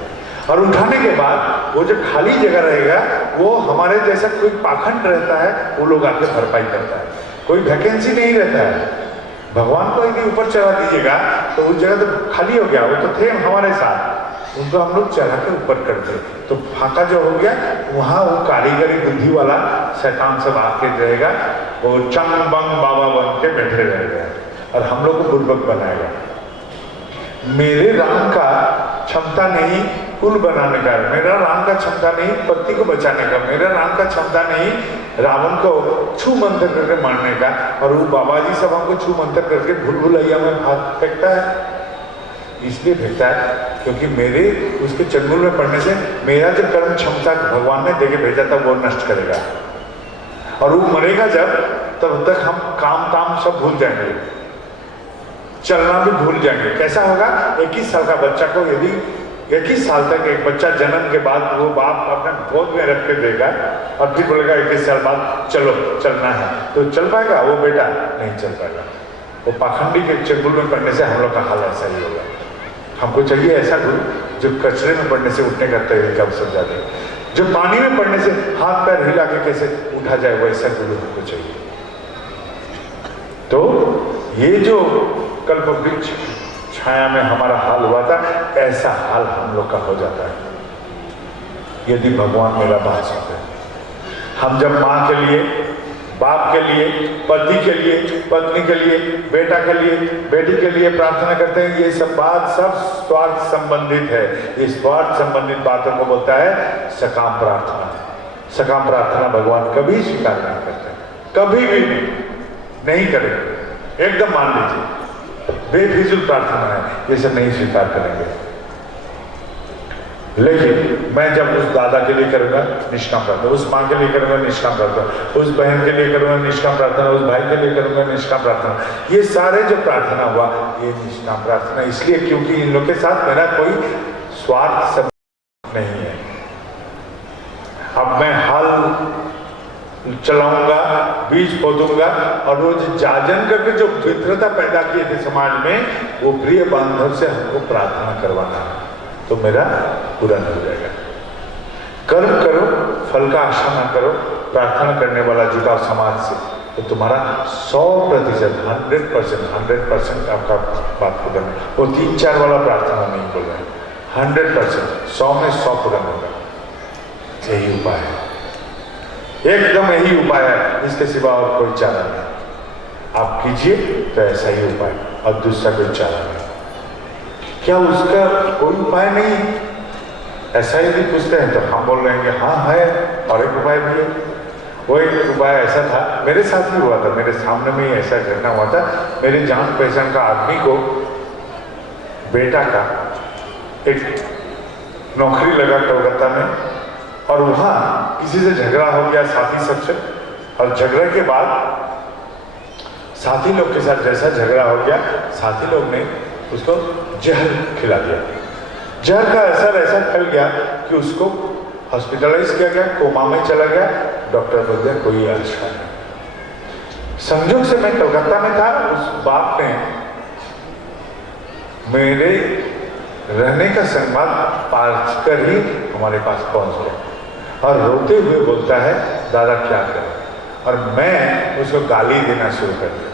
और उठाने के बाद वो जो खाली जगह रहेगा, वो हमारे जैसा कोई पाखंड रहता है, वो लोग आके भरपाई करता है। कोई वैकेंसी नहीं रहता है। भगवान को यदि ऊपर चढ़ा दीजिएगा तो उस जगह तो खाली हो गया, वो तो थे हमारे साथ, उनको हम लोग चढ़ा के ऊपर करते, तो फाका जो हो गया, वहाँ वो कारीगरी बुद्धि वाला शैतान सब आके रहेगा, वो चंग बंग बाबा बन के बैठे रहेगा और हम लोग को बुर्बक बनाएगा। मेरे राम का क्षमता नहीं पुल बनाने का, मेरा राम का क्षमता नहीं पत्नी को बचाने का, मेरा राम का क्षमता नहीं रावण को छू मंत्र करके मारने का, और वो बाबा जी सब हमको छू मंत्र करके भूल भुलैया में फेंकता है। इसलिए फेंकता है क्योंकि मेरे उसके चंगुल में पड़ने से मेरा जो कर्म क्षमता भगवान ने देके भेजा था वो नष्ट करेगा, और वो मरेगा जब, तब तक हम काम ताम सब भूल जाएंगे, चलना भी भूल जाएंगे। कैसा होगा, 21 साल का बच्चा को यदि 21 साल तक एक बच्चा जन्म के बाद वो बाप अपने गोद में रख के देगा और फिर बोलेगा 21 साल बाद चलो चलना है, तो चल पाएगा वो बेटा? नहीं चल पाएगा। वो पाखंडी के चंगुल में पड़ने से हम लोग का हाल ऐसा ही होगा। हमको चाहिए ऐसा गुरु जो कचरे में पड़ने से उठने का तरीका समझा दे, जो पानी में पड़ने से हाथ पैर हिला के कैसे उठा जाए, वैसा गुरु हमको चाहिए। तो ये जो कल्प वृक्ष छाया में हमारा हाल हुआ था, ऐसा हाल हम लोग का हो जाता है यदि भगवान मेरा बात सुनते हैं। हम जब माँ के लिए बाप के लिए, पति के लिए, पत्नी के लिए, बेटा के लिए, बेटी के लिए प्रार्थना करते हैं। ये सब बात सब स्वार्थ संबंधित है। इस स्वार्थ संबंधित बातों को बोलता है सकाम प्रार्थना। सकाम प्रार्थना भगवान कभी स्वीकार नहीं करते, कभी भी नहीं करेंगे। एकदम मान लीजिए बेफिजूल प्रार्थना है, ये सब नहीं स्वीकार करेंगे। लेकिन मैं जब उस दादा के लिए करूंगा निष्काम प्रार्थना, उस माँ के लिए करूंगा निष्काम प्रार्थना, उस बहन के लिए करूंगा निष्काम प्रार्थना, उस भाई के लिए करूंगा निष्काम प्रार्थना, ये सारे जो प्रार्थना हुआ ये निष्काम प्रार्थना इसलिए क्योंकि इन लोग के साथ मेरा कोई स्वार्थ संबंध नहीं है। अब मैं हल चलाऊंगा, बीज पोतूंगा और रोज जाजन करके जो मित्रता पैदा किए थे समाज में, वो प्रिय बांधव से हमको प्रार्थना करवाना है तो मेरा पूरा हो जाएगा। कर्म करो, फल का आशा ना करो, प्रार्थना करने वाला जुटाओ समाज से, तो तुम्हारा 100%, 100% आपका बात पूरा है। वो 3-4 वाला प्रार्थना नहीं बोल रहा है, 100%, 100 में 100 पूरा होगा। यही उपाय है, एकदम यही उपाय है, इसके सिवा और कोई चारा नहीं। आप कीजिए तो ऐसा ही उपाय, और दूसरा कोई चारा नहीं। क्या उसका कोई उपाय नहीं? ऐसा यदि पूछते हैं तो हम बोल रहे हैं कि हाँ है, और एक उपाय भी है। वो एक उपाय ऐसा था, मेरे साथ ही हुआ था, मेरे सामने में ही ऐसा घटना हुआ था। मेरे जान पहचान का आदमी को बेटा का एक नौकरी लगा कलकत्ता में, और वहाँ किसी से झगड़ा हो गया साथी सबसे, और झगड़े के बाद साथी लोग के साथ जैसा झगड़ा हो गया, साथी लोग ने उसको जहर खिला दिया। जहर का असर ऐसा फैल गया कि उसको हॉस्पिटलाइज किया गया, कोमा में चला गया। डॉक्टर बोल दिया कोई आशा नहीं। संजोग से मैं कलकत्ता में था, उस बाप ने मेरे रहने का संवाद पास कर ही हमारे पास पहुंच गया और रोते हुए बोलता है दादा क्या करें, और मैं उसको गाली देना शुरू कर दिया।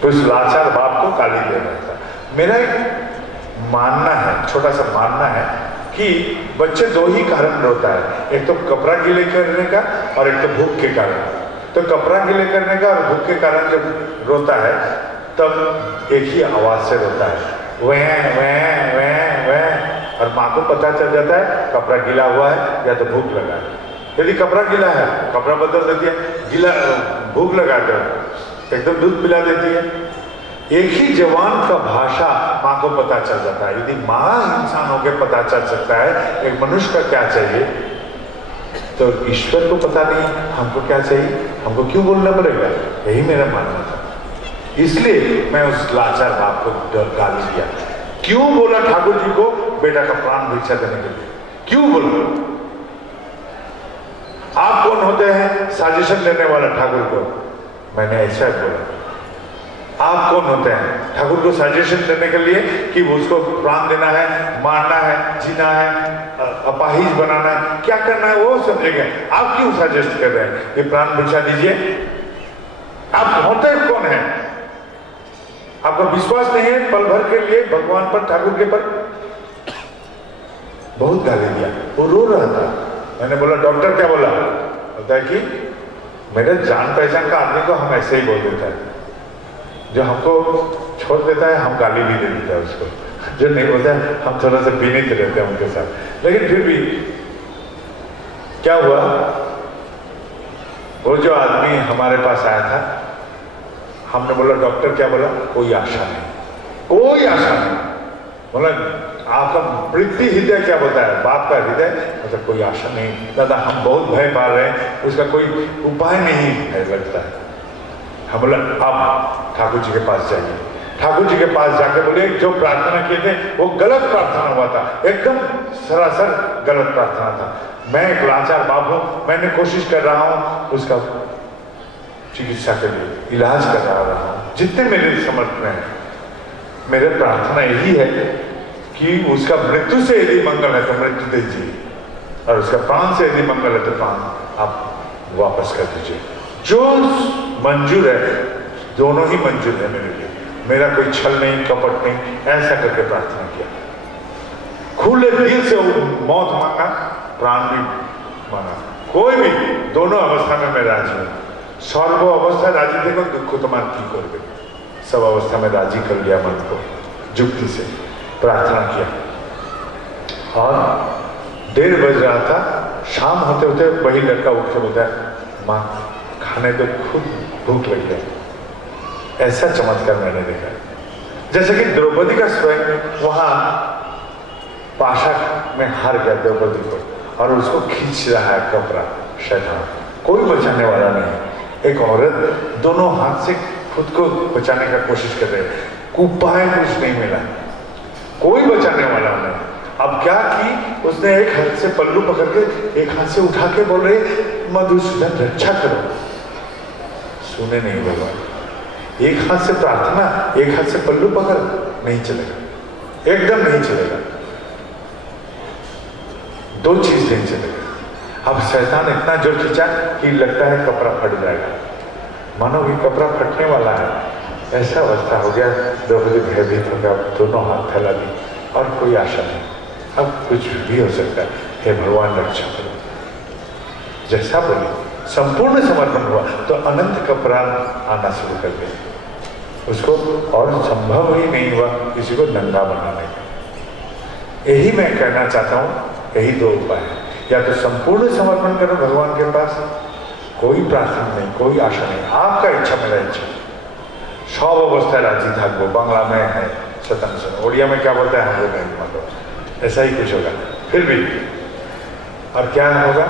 तो इस लाचार बाप को गाली दे रहा था। मेरा एक मानना है, छोटा सा मानना है कि बच्चे 2 ही कारण रोता है, एक तो कपड़ा गीले करने का और एक तो भूख के कारण। तो कपड़ा गीले करने का और भूख के कारण जब रोता है तब एक ही आवाज से रोता है, वह वह वह वह, और माँ को पता चल जाता है कपड़ा गीला हुआ है या तो भूख लगा है। यदि कपड़ा गीला है कपड़ा बदल देती है, गीला भूख लगा कर एकदम दूध पिला देती है। एक ही जवान का भाषा माँ को पता चल जाता है। यदि माँ इंसान होकर पता चल सकता है एक मनुष्य का क्या चाहिए, तो ईश्वर को पता नहीं हमको क्या चाहिए, हमको क्यों बोलना पड़ेगा? यही मेरा मानना था। इसलिए मैं उस लाचार बाप को गाली दिया। क्यों बोला ठाकुर जी को बेटा का प्राण भिक्षा देने के लिए? क्यों बोला? आप कौन होते हैं सजेशन देने वाला ठाकुर को? मैंने ऐसा बोला। आप कौन होते हैं ठाकुर को सजेशन देने के लिए कि उसको प्राण देना है, मारना है, जीना है, अपाहिज बनाना है, क्या करना है वो समझेंगे। आप क्यों सजेस्ट कर रहे हैं कि प्राण भिक्षा दीजिए? आप होते कौन है? आपका विश्वास नहीं है पल भर के लिए भगवान पर, ठाकुर के पर? बहुत गाली दिया। वो रो रहा था। मैंने बोला डॉक्टर क्या बोला? बोलता है कि मेरे जान पहचान का आदमी को हम ऐसे ही बोल देता है, जो हमको छोड़ देता है हम गाली भी दे देता है उसको, जो नहीं बोलता है हम थोड़ा सा विनीत रहते हैं उनके साथ। लेकिन फिर भी क्या हुआ, वो जो आदमी हमारे पास आया था, हमने बोला डॉक्टर क्या बोला? कोई आशा नहीं, कोई आशा नहीं। बोला आपका वृत्ति हृदय क्या बोलता है? बाप का हृदय मतलब कोई आशा नहीं दादा, हम बहुत भय पा रहे हैं, उसका कोई उपाय नहीं है लगता है। हम बोला आप ठाकुर जी के पास जाइए। ठाकुर जी के पास जाके बोले जो प्रार्थना किए थे वो गलत प्रार्थना हुआ था, एकदम सरासर गलत प्रार्थना था। मैं एक लाचार बाप हूँ, मैंने कोशिश कर रहा हूँ उसका चिकित्सा के लिए, इलाज कर रहा हूँ जितने मेरे समर्थ में है। मेरे प्रार्थना यही है कि उसका मृत्यु से यदि मंगल है तो मृत्यु दीजिए, और उसका प्राण से यदि मंगल है तो प्राण आप वापस कर दीजिए। जो मंजूर है, दोनों ही मंजूर है मेरे लिए। मेरा कोई छल नहीं, कपट नहीं, ऐसा करके प्रार्थना किया। खुले दिल से वो मौत मांगा, प्राण भी माना। कोई भी दोनों अवस्था में मैं राजी हूँ। सर्व अवस्था राजी देखो, दुख तुम्हार की कर दे। सब अवस्था में राजी कर लिया मन को, जुक्ति से प्रार्थना किया। और 1:30 बज रहा था, शाम होते होते वही लड़का उठ के बोलता है, माँ खाने तो खुद भूख लगी है। ऐसा चमत्कार मैंने देखा। जैसे कि द्रौपदी का स्वयं वहां पाशा में हार गया द्रौपदी को, और उसको खींच रहा है कपड़ा शैतान, कोई बचाने वाला नहीं। एक औरत दोनों हाथ से खुद को बचाने का कोशिश कर रही है, उपाय कुछ नहीं मिला, कोई बचाने वाला नहीं। अब क्या की, उसने एक हाथ से पल्लू पकड़ के एक हाथ से उठा के बोल रहे, मधुसूदन रक्षा करो। सुने नहीं भगवान। एक हाथ से प्रार्थना, एक हाथ से पल्लू पकड़, नहीं चलेगा, एकदम नहीं चलेगा। दो चीज नहीं चलेगा। अब शैतान इतना जोर खींचा कि लगता है कपड़ा फट जाएगा, मानो कि कपड़ा फटने वाला है। ऐसा अवस्था हो गया, द्रौपदी भयभीत हो गया, दोनों हाथ फैला दी और कोई आशा नहीं, अब कुछ भी हो सकता है। हे भगवान रक्षा करो। जैसा बोले संपूर्ण समर्पण हुआ तो अनंत का प्राण आना शुरू कर दिया उसको, और संभव ही नहीं हुआ किसी को नंगा बनाने का। यही मैं कहना चाहता हूँ, यही दो उपाय है। या तो संपूर्ण समर्पण करो भगवान के पास, कोई प्रार्थना नहीं, कोई आशा नहीं, आपका इच्छा मेरा इच्छा, सब अवस्था राजी थाकबो, बांग्ला में है शतांश, ओडिया में क्या बोलते हैं हम लोग नहीं मानो, ऐसा ही कुछ होगा। फिर भी और क्या होगा,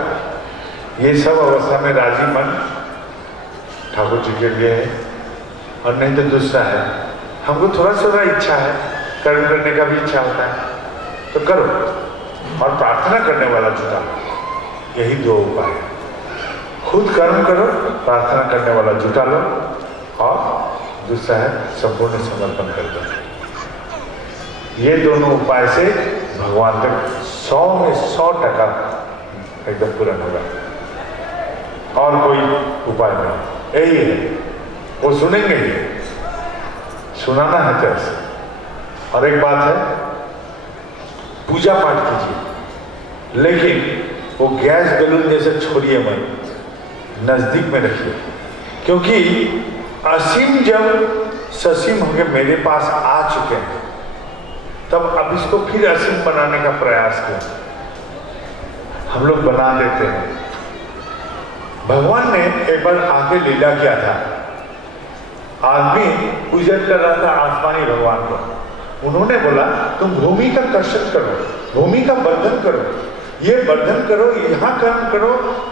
ये सब अवस्था में राजी मन ठाकुर जी के लिए है, और नहीं तो दूसरा है, हमको थोड़ा सा इच्छा है, कर्म करने का भी इच्छा होता है तो करो, और प्रार्थना करने वाला जुटा। यही दो उपाय है, खुद कर्म करो, प्रार्थना करने वाला जुटा लो, और दूसरा है संपूर्ण समर्पण कर दो। ये दोनों उपाय से भगवान तक 100 में 100% एकदम पूर्ण होगा, और कोई उपाय नहीं। यही है, वो सुनेंगे ही, सुनाना है कैसे। और एक बात है, पूजा पाठ कीजिए, लेकिन वो गैस बैलून जैसे छोड़िए मत, नजदीक में रखिए, क्योंकि असीम जब ससीम होके मेरे पास आ चुके हैं, तब अब इसको फिर असीम बनाने का प्रयास करें। हम लोग बना देते हैं। भगवान ने एक बार आके लीला किया था, आदमी पूजन कर रहा था आसमानी भगवान को, उन्होंने बोला तुम भूमि का कर्षण करो, भूमि का बर्धन करो, ये बर्धन करो, यहाँ कर्म करो,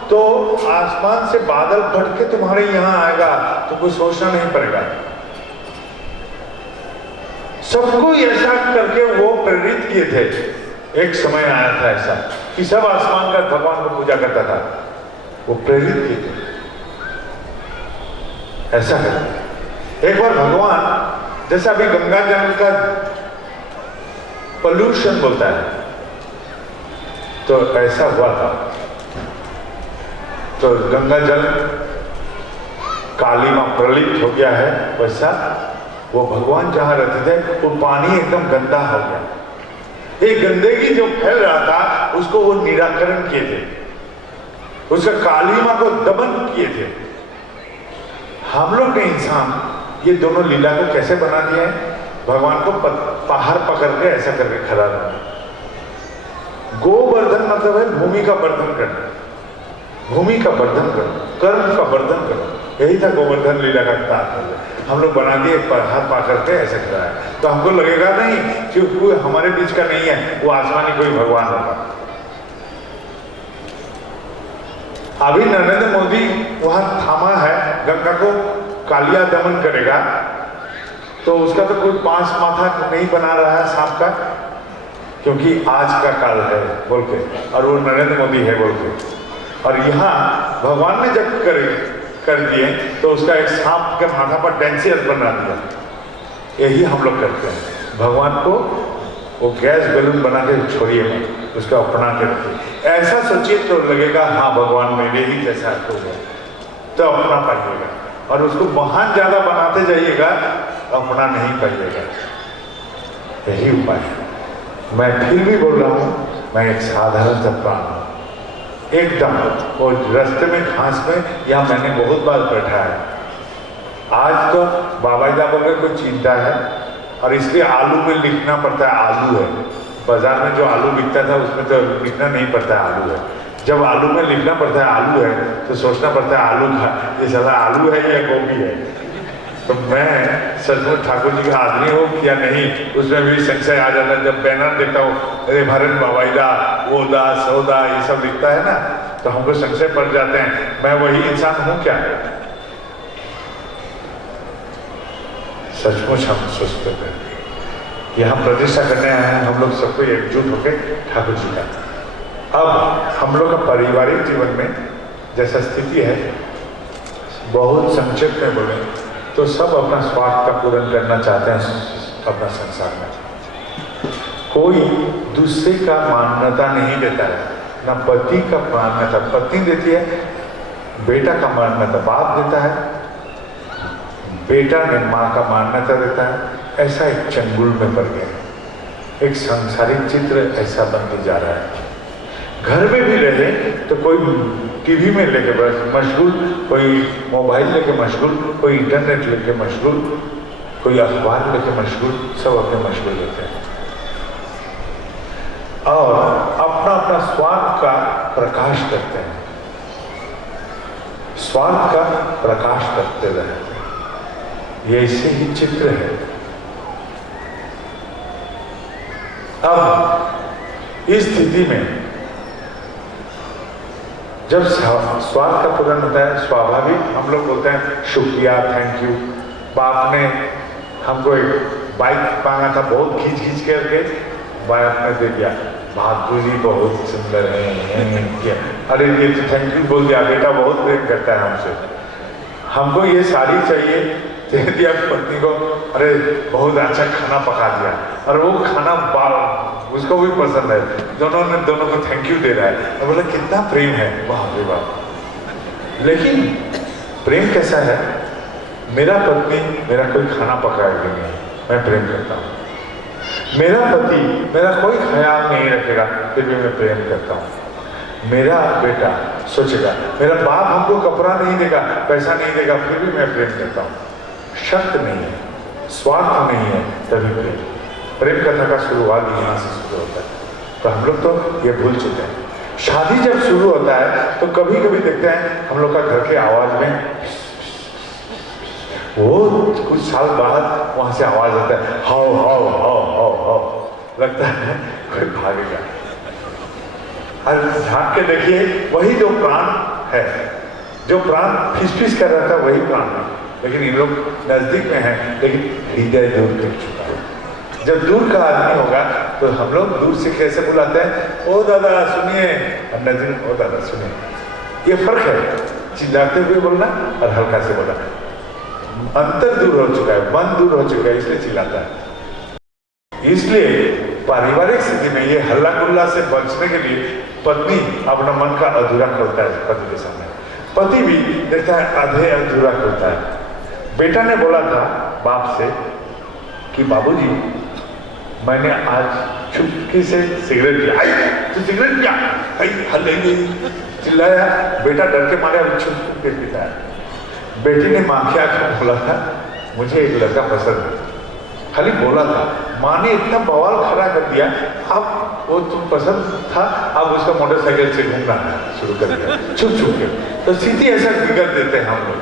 तो आसमान से बादल फट के तुम्हारे यहाँ आएगा, तो कोई सोचना नहीं पड़ेगा। सबको ऐसा करके वो प्रेरित किए थे। एक समय आया था ऐसा कि सब आसमान का भगवान को पूजा करता था, वो प्रेरित किए थे ऐसा करते। एक बार भगवान, जैसा अभी गंगा जल का पोल्यूशन बोलता है, तो ऐसा हुआ था, तो गंगा जल काली मां प्रलिप्त हो गया है, वैसा वो भगवान जहां रहते थे वो पानी एकदम गंदा हो गया। एक गंदगी जो फैल रहा था उसको वो निराकरण किए थे, उसका काली मां को दमन किए थे। हम लोग ने इंसान ये दोनों लीला को कैसे बना दिया है, भगवान को पहाड़ पकड़ के ऐसा करके खड़ा रहना। गोवर्धन मतलब है भूमि का वर्धन करना, भूमि का वर्धन करो, कर्म का वर्धन करो, यही था गोवर्धन लीला का तात्पर्य। हम लोग बना दिए हाथ पकड़ के ऐसे खड़ा है, तो हमको लगेगा नहीं कि कोई हमारे बीच का नहीं है, वो आसमानी कोई भगवान होगा। अभी नरेंद्र मोदी वहां थामा है, गंगा को कालिया दमन करेगा, तो उसका तो कोई 5 माथा नहीं बना रहा है सांप का, क्योंकि आज का काल है बोल के, और वो नरेंद्र मोदी है बोल के। और यहाँ भगवान ने जब कर दिए तो उसका एक सांप के माथा पर डेंसियर बना दिया। यही हम लोग करते हैं, भगवान को वो गैस बैलून बना के छोड़िए मत, उसका अपना के रखिए। ऐसा सोचिए तो लगेगा हाँ भगवान मेरे ही जैसा हो गया, तो अपना पाइएगा। और उसको महान ज्यादा बनाते जाइएगा, अपना नहीं पाइएगा। यही उपाय है। मैं फिर भी बोल रहा हूँ, मैं एक साधारण सा प्राण हूँ, एकदम वो रास्ते में घास में, या मैंने बहुत बार बैठा है। आज तो बाबाईदा बोल कोई चिंता है, और इसलिए आलू में लिखना पड़ता है आलू है। बाजार में जो आलू बिकता था उसमें तो लिखना नहीं पड़ता है आलू है। जब आलू में लिखना पड़ता है आलू है तो सोचना पड़ता है आलू खा, ये साला आलू है या गोभी है। तो मैं सचमुच ठाकुर जी का आदमी हो या नहीं, उसमें भी संशय आ जाता है। जब बैनर देखता हूँ, अरे भारत बाबाईदा वो दा सौदा ये सब लिखता है ना, तो हमको संशय पड़ जाते हैं, मैं वही इंसान हूँ क्या? सचमुच हम सोचते थे यहाँ प्रतिष्ठा करने आए हैं हम लोग सबको एकजुट होकर ठाकुर जी का। अब हम लोग का पारिवारिक जीवन में जैसा स्थिति है, बहुत संक्षेप में बोले तो सब अपना स्वार्थ का पूर्ण करना चाहते हैं अपना संसार में। कोई दूसरे का मान्यता नहीं देता है, ना पति का मान्यता पत्नी देती है, बेटा का मान्यता बाप देता है, बेटा ने माँ का मान्यता देता है। ऐसा एक चंगुल में पड़ गया, एक सांसारिक चित्र ऐसा बनते जा रहा है। घर में भी रहे तो कोई टीवी में लेके मशगूल, कोई मोबाइल लेके मशगूल, कोई इंटरनेट लेके मशगूल, कोई अखबार लेके मशगूल, सब अपने मशगूल रहते हैं और अपना अपना स्वार्थ का प्रकाश करते हैं, स्वार्थ का प्रकाश करते रहते हैं। ये ऐसे ही चित्र है। अब इस स्थिति में जब स्वार्थ का पूर्ण होता है, स्वाभाविक हम लोग बोलते हैं शुक्रिया, थैंक यू। बाप ने हमको एक बाइक मांगा था, बहुत खींच खींच करके बाप ने दे दिया। भागू जी बहुत सुंदर है, अरे ये तो थैंक यू बोल दिया, बेटा बहुत प्रेम करता है हमसे। हमको ये साड़ी चाहिए, दे दिया पत्नी को, अरे बहुत अच्छा खाना पका दिया, और वो खाना उसको भी पसंद है, दोनों को थैंक यू दे रहा है। और बोला कितना प्रेम है, वाह रे वाह। लेकिन प्रेम कैसा है? मेरा पत्नी मेरा कोई खाना पकाएगी नहीं, मैं प्रेम करता हूँ। मेरा पति मेरा कोई ख्याल नहीं रखेगा, फिर भी मैं प्रेम करता हूँ। मेरा बेटा सोचेगा, मेरा बाप हमको कपड़ा नहीं देगा, पैसा नहीं देगा, फिर भी मैं प्रेम करता हूँ। शर्त नहीं है, स्वार्थ नहीं है, तभी प्रेम। प्रेम कथा का शुरुआत यहाँ से शुरू होता है। तो हम लोग तो ये भूल चुके हैं। शादी जब शुरू होता है तो कभी कभी देखते हैं हम लोग का घर के आवाज में, वो कुछ साल बाद वहां से आवाज आता है, how how how how how, लगता है कोई भागेगा। और झांक के देखिए, वही जो प्राण है, जो प्राण फिस कर रहा था वही प्राण है, लेकिन इन लोग नजदीक में है, लेकिन हृदय दूर कर चुका है। जब दूर का आदमी होगा तो हम लोग दूर से कैसे बुलाते हैं, ओ दादा सुनिए, और नजदीक ओ दादा सुनिए। ये फर्क है, चिल्लाते हुए बोलना और हल्का से बोलना। अंतर दूर हो चुका है, मन दूर हो चुका है, इसलिए चिल्लाता है। इसलिए पारिवारिक स्थिति में ये हल्ला गुल्ला से बचने के लिए पत्नी अपना मन का अधूरा खोलता है पति के सामने, पति भी देखता है आधे अधूरा खोलता है। बेटा ने बोला था बाप से कि बाबूजी मैंने आज चुपके से सिगरेट पिया। तो सिगरेट पिया, हल्ले चिल्लाया। बेटा डर के मारे छुप के पीता है। बेटी ने माँ के आंखों बोला था मुझे एक लड़का पसंद है, खाली बोला था। माँ ने इतना बवाल खड़ा कर दिया, अब वो तुम पसंद था, अब उसका मोटरसाइकिल से घूमना शुरू कर दिया छुप छुप के। तो स्थिति ऐसा बिगड़ देते हैं हम लोग।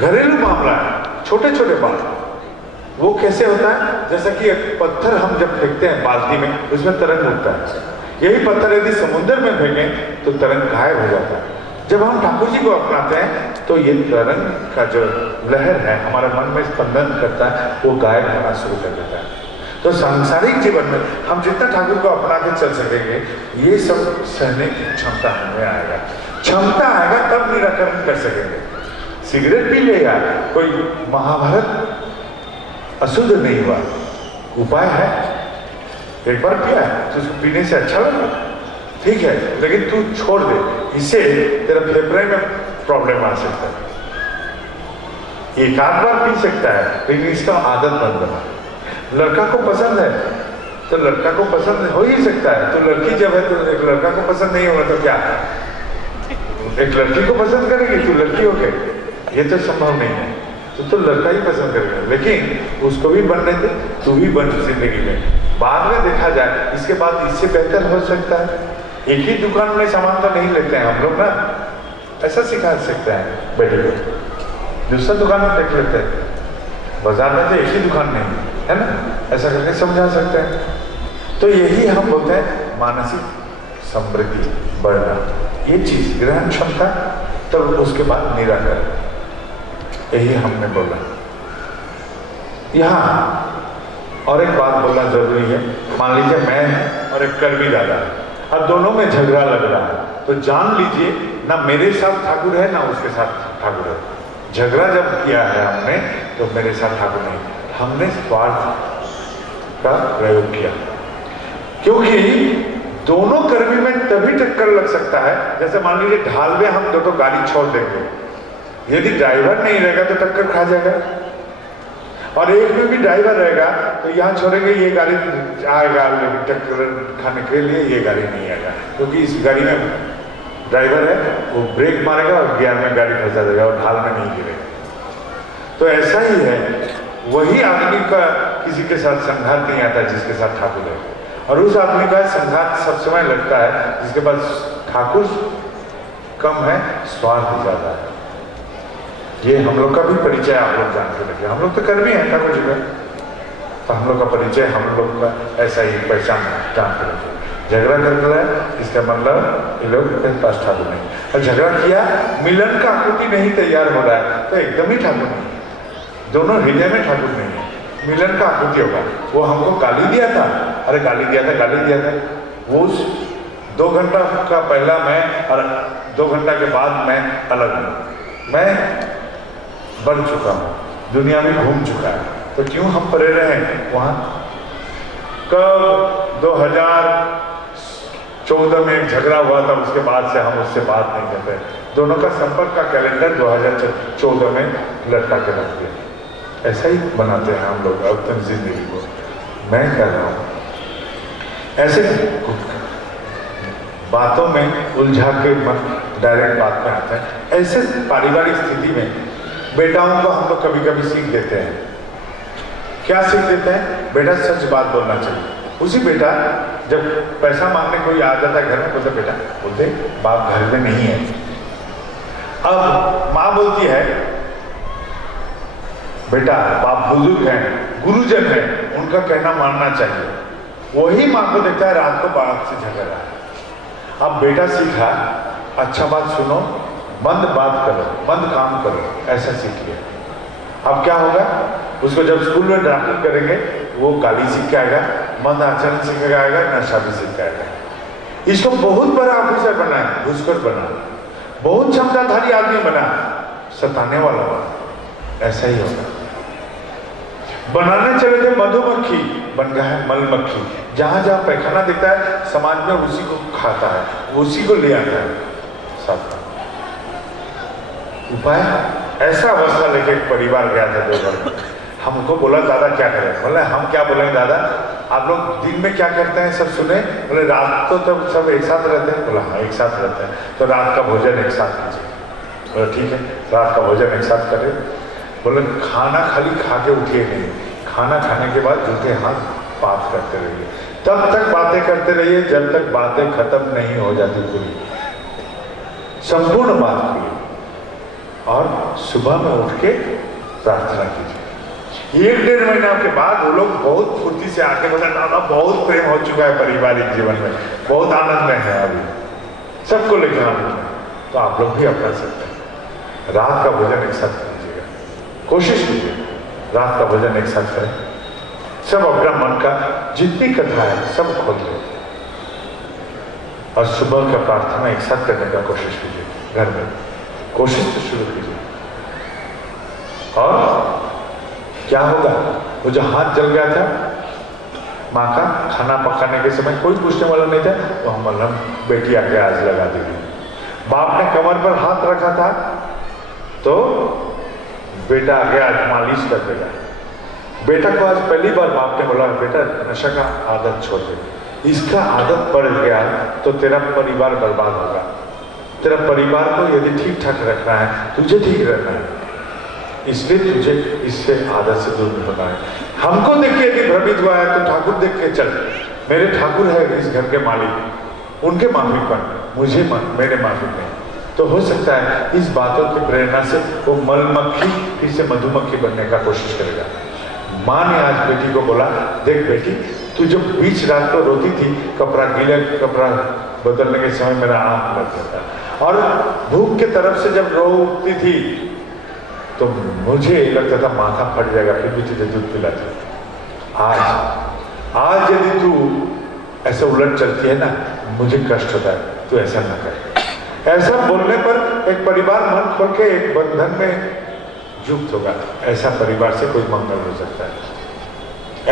घरेलू मामला है, छोटे छोटे बात, वो कैसे होता है? जैसा कि एक पत्थर हम जब फेंकते हैं बाल्टी में, उसमें तरंग उठता है। यही पत्थर यदि समुद्र में फेंकें तो तरंग गायब हो जाता है। जब हम ठाकुर जी को अपनाते हैं तो ये तरंग का जो लहर है हमारे मन में स्पंदन करता है, वो गायब होना शुरू कर देता है। तो सांसारिक जीवन में हम जितना ठाकुर को अपना के चल सकेंगे, ये सब सहने की क्षमता हमें आएगा। क्षमता आएगा तब निराकरण कर सकेंगे। सिगरेट पी ले यार, कोई महाभारत अशुद्ध नहीं हुआ, उपाय है। एक बार पिया तो उसको पीने से अच्छा लगा, ठीक है, लेकिन तू छोड़ दे, इससे तेरा फेफड़े में प्रॉब्लम आ सकता है। एक आध बार पी सकता है, लेकिन इसका आदत बन बना। लड़का को पसंद है तो लड़का को पसंद हो ही सकता है। तो लड़की जब है तो एक लड़का को पसंद नहीं होगा तो क्या, एक लड़की को पसंद करेगी तू लड़की हो गए, ये तो संभव नहीं है। तो लड़का ही पसंद करेगा, लेकिन उसको भी बनने दे, तू भी बन जिंदगी में। बाद में देखा जाए, इसके बाद इससे बेहतर हो सकता है। एक ही दुकान में सामान तो नहीं लेते हैं हम लोग ना, ऐसा सिखा सकते हैं बेटे को, दूसरा दुकान में देख लेते हैं, बाजार में तो एक ही दुकान नहीं है ना, ऐसा करके समझा सकते हैं। तो यही हम बोलते हैं मानसिक समृद्धि बढ़ना, ये चीज ग्रहण क्षमता, तब उसके बाद निराकरण, यही हमने बोला। यहाँ और एक बात बोलना जरूरी है। मान लीजिए मैं और एक कर्मी दादा, अब दोनों में झगड़ा लग रहा है, तो जान लीजिए ना मेरे साथ ठाकुर है ना उसके साथ ठाकुर है। झगड़ा जब किया है हमने तो मेरे साथ ठाकुर नहीं, हमने स्वार्थ का प्रयोग किया। क्योंकि दोनों कर्मी में तभी टक्कर लग सकता है, जैसे मान लीजिए ढाल में हम दोनों गाड़ी छोड़ देंगे, यदि ड्राइवर नहीं रहेगा तो टक्कर खा जाएगा, और एक में भी ड्राइवर रहेगा तो यहाँ छोड़ेंगे, ये गाड़ी आएगा, लेकिन टक्कर खाने के लिए ये गाड़ी नहीं आएगा, क्योंकि इस गाड़ी में ड्राइवर है, वो ब्रेक मारेगा और गियर में गाड़ी फंसा देगा और ढाल में नहीं गिरेगा। तो ऐसा ही है, वही आदमी का किसी के साथ संघात नहीं आता जिसके साथ ठाकुर है, और उस आदमी का संघात सब समय लगता है जिसके पास ठाकुर कम है, स्वार्थ ज्यादा है। ये हम लोग का भी परिचय आप लोग जान के रखिए, हम लोग तो कर्मी हैं ठाकुर जी का, तो हम लोग का परिचय, हम लोग का ऐसा ही पहचान जान के रखिए। झगड़ा कर रहा है इसका मतलब ये लोग के पास ठाकुर नहीं, और झगड़ा किया, मिलन का आकृति नहीं तैयार हो रहा है तो एकदम ही ठाकुर नहीं है, दोनों हृदय में ठाकुर नहीं है, मिलन का आकृति होगा। वो हमको गाली दिया था, अरे गाली दिया था, वो 2 घंटा का पहला मैं और 2 घंटा के बाद मैं अलग हूँ, मैं बढ़ चुका हूँ, दुनिया में घूम चुका है, तो क्यों हम परे रहे वहाँ। कब 2014 में एक झगड़ा हुआ था, उसके बाद से हम उससे बात नहीं करते, दोनों का संपर्क का कैलेंडर 2014 में लटका के रख दिया। ऐसा ही बनाते हैं हम लोग अपनी जिंदगी को। मैं कह रहा हूँ ऐसे बातों में उलझा के डायरेक्ट बात में आते हैं। ऐसे पारिवारिक स्थिति में बेटाओं को हम लोग कभी कभी सीख देते हैं। क्या सीख देते हैं? बेटा सच बात बोलना चाहिए। उसी बेटा जब पैसा मांगने कोई आ जाता है घर में, बोलते बेटा, बोलते बाप घर में नहीं है। अब माँ बोलती है बेटा बाप बुजुर्ग हैं, गुरुजन हैं, उनका कहना मानना चाहिए। वही माँ को देखता है रात को बाप से झगड़ रहा है। अब बेटा सीखा अच्छा बात सुनो, बंद बात करो, बंद काम करो, ऐसा सीख लिया। अब क्या होगा, उसको जब स्कूल में दाखिल करेंगे वो गाली सीख के आएगा, मंद आचरण सीख के आएगा, नशा भी सीख के आएगा। इसको बहुत बड़ा ऑफिसर बना है, घुसखोर बना, बहुत क्षमताधारी आदमी बना, सताने वाला बना, ऐसा ही होगा। बनाने चले थे मधुमक्खी, बन गया है मलमक्खी। जहां जहां पैखाना दिखता है समाज में उसी को खाता है, उसी को ले आता है साथ। उपाय ऐसा अवस्था लेके परिवार गया था 2 बार में। हमको बोला दादा क्या करें? बोले हम क्या बोलेंगे दादा, आप लोग दिन में क्या करते हैं सब सुने। बोले रात को तब सब एक साथ रहते हैं। बोला हाँ एक साथ रहते हैं, तो रात का भोजन एक साथ कीजिए। बोला ठीक है, रात का भोजन एक साथ करें। बोले खाना खाली खा के उठिए नहीं, खाना खाने के बाद जूते हाथ बात करते रहिए, तब तक बातें करते रहिए जब तक बातें खत्म नहीं हो जाती पूरी, संपूर्ण बात करिए। और सुबह में उठ के प्रार्थना कीजिए। 1-1.5 महीना के बाद वो लोग बहुत फुर्ती से आके बोला दादा बहुत प्रेम हो चुका है पारिवारिक जीवन में, बहुत आनंद में है अभी, सबको लेकर आनंद में। तो आप लोग भी अपना सकते हैं। रात का भोजन एक साथ कीजिएगा, कोशिश कीजिए रात का भोजन एक साथ करें। सब अपना मन का जितनी कथा है सब खोल दो, और सुबह का प्रार्थना एक साथ करने का कोशिश कीजिए। घर में कोशिश तो शुरू कीजिए। और क्या होगा, वो जो हाथ जल गया था माँ का खाना पकाने के समय, कोई पूछने वाला नहीं था, तो हम बेटी आके आज लगा देगी। बाप ने कमर पर हाथ रखा था तो बेटा आगे आज मालिश कर देगा। बेटा को आज पहली बार बाप ने बोला, बेटा नशा का आदत छोड़ दे, इसका आदत पड़ गया तो तेरा परिवार बर्बाद होगा। तेरा परिवार को यदि ठीक ठाक रखना है, तुझे ठीक रहना है, इसलिए तुझे इससे आदत से दूर नहीं होना है। हमको देख के यदि भ्रमित हुआ है तो ठाकुर देख के चल, मेरे ठाकुर है इस घर के मालिक, उनके माफिक बन, मुझे मेरे माफिक नहीं। तो हो सकता है इस बातों की प्रेरणा से वो मलमक्खी फिर से मधुमक्खी बनने का कोशिश करेगा। माँ ने आज बेटी को बोला, देख बेटी, तू जब बीच रात को रोती थी, कपड़ा गीला कपड़ा बदलने के समय मेरा आंख लग जाता, और भूख के तरफ से जब रो उठती थी तो मुझे लगता था माथा फट जाएगा, फिर भी तुझे दूध पिलाती। आज यदि तू ऐसा उलट चलती है ना, मुझे कष्ट होता है, तू ऐसा ना कर। ऐसा बोलने पर एक परिवार मन खोल के एक बंधन में युक्त होगा। ऐसा परिवार से कोई मंगल हो सकता है,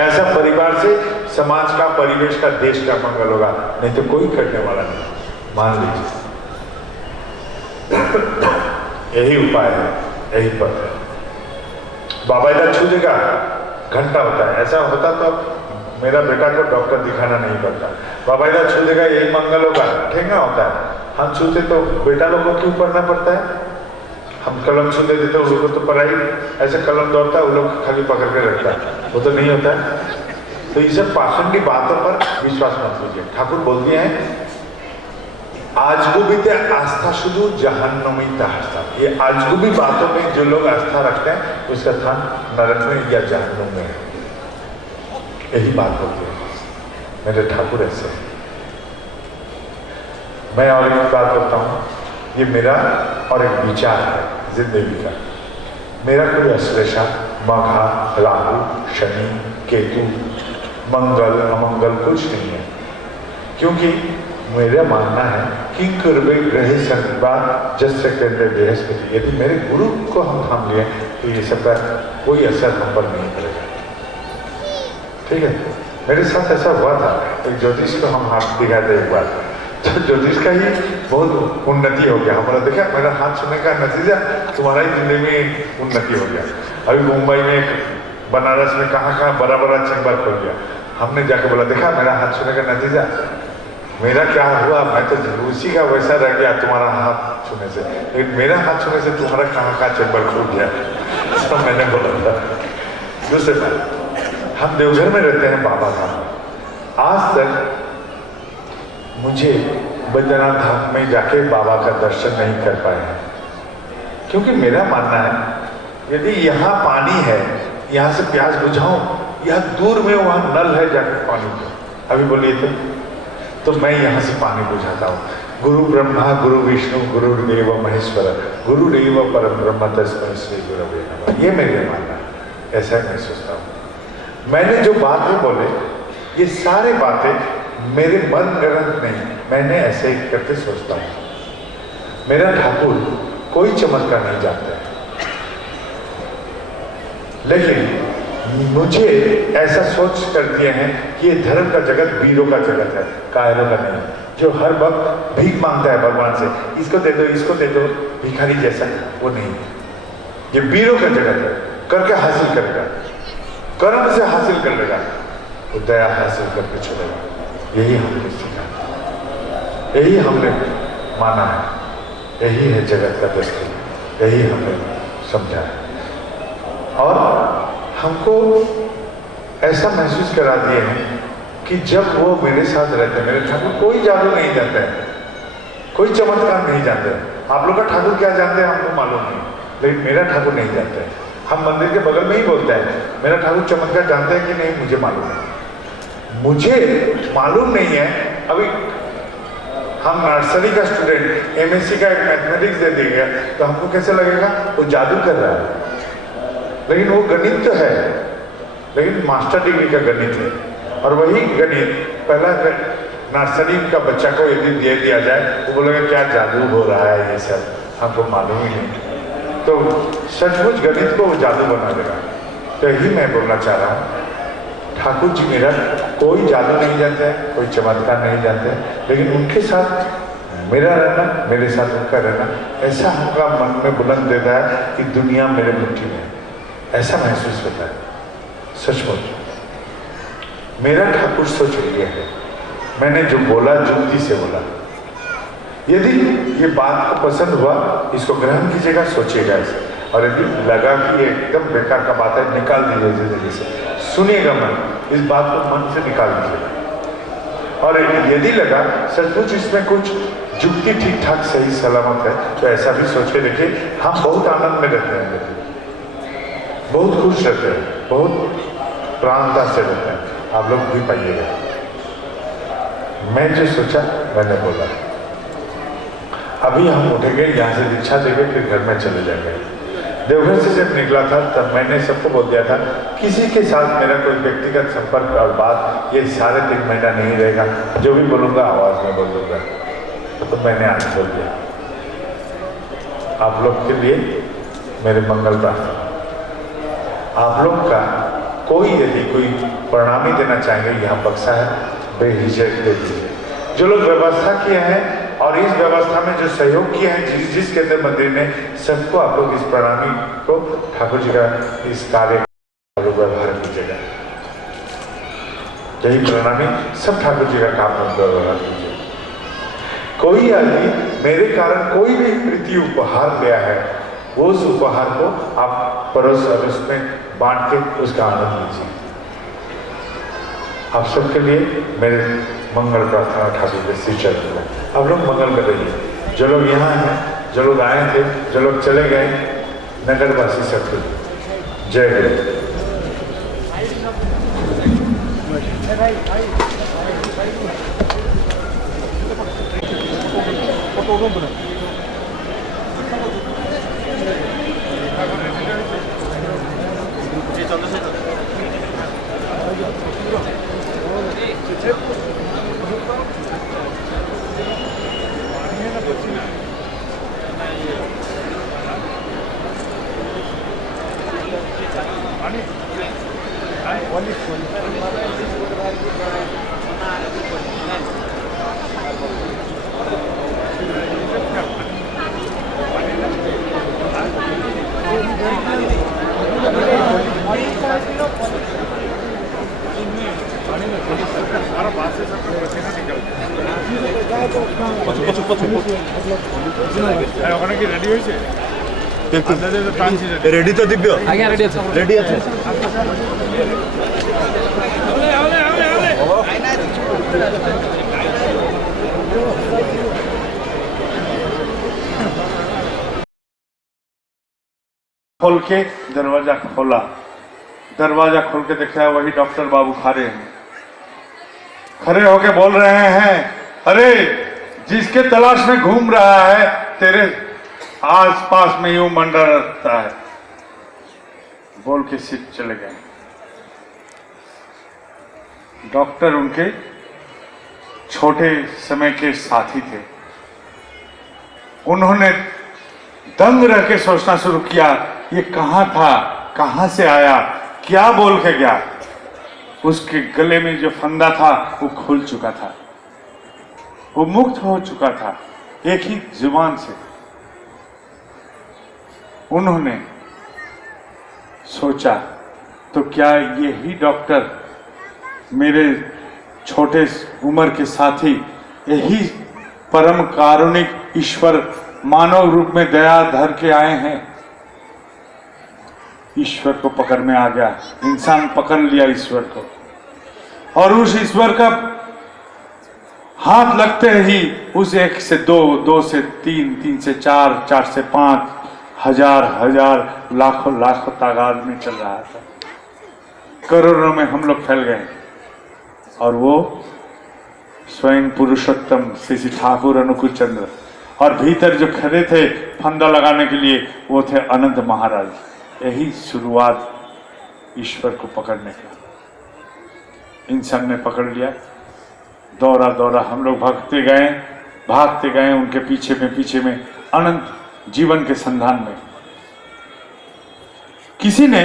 ऐसा परिवार से समाज का, परिवेश का, देश का मंगल होगा, नहीं तो कोई करने वाला नहीं। मान लीजिए यही उपाय है, यही पथ है। बाबा इधर छू देगा, घंटा होता है। ऐसा होता तो मेरा बेटा को डॉक्टर दिखाना नहीं पड़ता। बाबा इधर छू देगा, यही मंगल होगा, ठेंगा होता है। हम छूते तो बेटा लोगों को क्यों पढ़ना पड़ता है? हम कलम छू देते तो उन लोगों को तो पढ़ाई, ऐसे कलम दौड़ता है, उन लोग खाली पकड़ के रखता है, वो तो नहीं होता है। तो ये सब पाखंडी बातों पर विश्वास मत कीजिए। ठाकुर बोलते हैं, आजगुबीते आस्था शुरू जहन्नमी आस्था। ये आजगुबी बातों में जो लोग आस्था रखते हैं, उसका स्थान नरक में या जहन्नुम में है। यही बात होती है। मेरे ठाकुर ऐसे हैं। मैं और एक बात करता हूँ, ये मेरा और एक विचार है जिंदगी का। मेरा कोई अश्लेषा, मघा, राहु, शनि, केतु, मंगल, अमंगल कुछ नहीं है, क्योंकि मेरा मानना है किंकर ग्रह शनिवार जैसे कहते बृहस्पति। यदि मेरे गुरु को हम थाम लिए तो ये सबका कोई असर हम पर नहीं पड़ेगा। ठीक है, मेरे साथ ऐसा हुआ था। एक ज्योतिष को हम हाथ दिखा थे एक बार, तो ज्योतिष का ही बहुत उन्नति हो गया। हमारा देखा, मेरा हाथ छूने का नतीजा तुम्हारा ही जिंदगी में उन्नति हो गया। अभी मुंबई में, बनारस में, कहाँ बड़ा बड़ा चैम्बर खोल गया। हमने जाके बोला, देखा मेरा हाथ छूने का नतीजा, मेरा क्या हुआ, मैं तो उसी का वैसा रह गया तुम्हारा हाथ छूने से, लेकिन मेरा हाथ छूने से तुम्हारा कहाँ चैम्बर खुल गया। तो मैंने बोला था। दूसरी बात, हम देवघर में रहते हैं बाबा धाम। आज तक मुझे बैद्यनाथ धाम में जाके बाबा का दर्शन नहीं कर पाए हैं, क्योंकि मेरा मानना है यदि यहाँ पानी है, यहाँ से प्यास बुझाऊं, यहाँ दूर में वहाँ नल है, जाकर पानी दो। अभी बोलिए तो मैं यहाँ से पानी बुझाता हूँ। गुरु ब्रह्मा गुरु विष्णु गुरुदेव महेश्वर गुरुदेव परम ब्रह्म तस्मै श्री गुरवे नमः। ये मेरे मानना है, ऐसा मैं सोचता हूँ। मैंने जो बातें बोले, ये सारे बातें मेरे मन गढ़ंत नहीं, मैंने ऐसे ही करके सोचता हूँ। मेरा ठाकुर कोई चमत्कार नहीं जानता है, लेकिन मुझे ऐसा सोच कर दिए हैं कि ये धर्म का जगत वीरों का जगत है, कायरों का नहीं, जो हर वक्त भीख मांगता है भगवान से, इसको दे दो, भिखारी जैसा, वो नहीं। ये वीरों का जगत है, करके हासिल करेगा, कर्म से हासिल कर लेगा, वो दया हासिल करके चलेगा। यही हमने सीखा, यही हमने माना है, यही है जगत का दस्तूर, यही हमने समझा है। और हमको ऐसा महसूस करा दिए हैं कि जब वो मेरे साथ रहते हैं, मेरे ठाकुर कोई जादू नहीं जानते हैं, कोई चमत्कार नहीं जानते हैं। आप लोग का ठाकुर क्या जानते हैं हमको मालूम नहीं, लेकिन मेरा ठाकुर नहीं जानते हैं। हम मंदिर के बगल में ही बोलते हैं, मेरा ठाकुर चमत्कार जानते हैं कि नहीं मुझे मालूम है, मुझे मालूम नहीं है। अभी हम नर्सरी का स्टूडेंट एमएससी का एक मैथमेटिक्स दे देंगे तो हमको कैसे लगेगा वो जादू कर रहा है, लेकिन वो गणित तो है, लेकिन मास्टर डिग्री का गणित है। और वही गणित पहला नर्सरी का बच्चा को यदि दे दिया जाए तो बोलेगा क्या जादू हो रहा है, ये सब हमको मालूम ही नहीं। तो सचमुच गणित को वो जादू बना देगा। तो यही मैं बोलना चाह रहा हूँ, ठाकुर जी मेरा कोई जादू नहीं जानते हैं, कोई चमत्कार नहीं जानते हैं, लेकिन उनके साथ मेरा रहना, मेरे साथ उनका रहना, ऐसा हमका मन में बुलंद देता है कि दुनिया मेरे मुट्ठी में, ऐसा महसूस होता है। सचमुच मेरा ठाकुर सोच लिया है। मैंने जो बोला जुक्ति से बोला। यदि ये बात को पसंद हुआ, इसको ग्रहण कीजिएगा, सोचिएगा इसे, और यदि लगा कि ये एकदम बेकार का बात है, निकाल दीजिए जिंदगी से। सुनिएगा मन, इस बात को मन से निकाल दीजिएगा। और यदि लगा सचमुच इसमें कुछ जुक्ति ठीक ठाक सही सलामत है, तो ऐसा भी सोच के देखिए। हम बहुत आनंद में रहते हैं, देखिए, बहुत खुश रहते हैं, बहुत प्राणता से रहते हैं। आप लोग भी पाइएगा। मैं जो सोचा मैंने बोला। अभी हम उठेंगे, यहाँ से दीक्षा देंगे, फिर घर में चले जाएंगे। देवघर से जब निकला था तब मैंने सबको बोल दिया था, किसी के साथ मेरा कोई व्यक्तिगत संपर्क और बात ये सारे 3 महीना नहीं रहेगा। जो भी बोलूँगा आवाज़ में बोल दूँगा। तो मैंने आज बोल दिया। आप लोग के लिए मेरे मंगल प्रार्थना। आप लोग का कोई यदि कोई प्रणामी देना चाहेंगे, यहाँ बक्सा है, बेहिचक दे दीजिए। जो लोग व्यवस्था किए हैं और इस व्यवस्था में जो सहयोग किए हैं जिस केंद्र मंदिर ने, सबको आप लोग इस प्रणामी को ठाकुर जी का इस कार्य व्यवहार कीजिएगा। यही प्रणामी सब ठाकुर जी का काम व्यवहार कीजिए। कोई आदमी मेरे कारण कोई भी प्रीति उपहार लिया है, वो उस उपहार को आप परोस अड़ोस में बांट के उसका आनंद लीजिए। आप सबके लिए मेरे मंगल प्रार्थना ठाकुर के श्री चरण में। अब लोग मंगल कर रहिए। जो लोग यहाँ हैं, जो लोग आए थे, जो लोग चले गए, नगरवासी सबके जय गुरु। रेडी तो दिव्य आज्ञा रेडी আছে रेडी আছে खोल के दरवाजा खोला। दरवाजा खोल के देखा वही डॉक्टर बाबू खड़े हैं। खड़े होके बोल रहे हैं, अरे जिसके तलाश में घूम रहा है, तेरे आस पास में यूं मंडरा रहता है। बोल के सीट चले गए। डॉक्टर उनके छोटे समय के साथी थे। उन्होंने दंग रह के सोचना शुरू किया, ये कहाँ था, कहाँ से आया, क्या बोल के गया। उसके गले में जो फंदा था वो खुल चुका था, वो मुक्त हो चुका था एक ही जुबान से। उन्होंने सोचा, तो क्या यही डॉक्टर मेरे छोटे उम्र के साथी, यही परम कारुणिक ईश्वर मानव रूप में दया धर के आए हैं। ईश्वर को पकड़ में आ गया, इंसान पकड़ लिया ईश्वर को, और उस ईश्वर का हाथ लगते ही उस 1 से 2, 2 से 3, 3 से 4, 4 से 5, हजार हजार लाखों लाखों तादाद में चल रहा था। करोड़ों में हम लोग फैल गए, और वो स्वयं पुरुषोत्तम श्री ठाकुर अनुकूल चंद्र, और भीतर जो खड़े थे फंदा लगाने के लिए, वो थे अनंत महाराज। यही शुरुआत ईश्वर को पकड़ने का। इंसान ने पकड़ लिया। दौरा दौरा हम लोग भागते गए उनके पीछे में अनंत जीवन के संधान में। किसी ने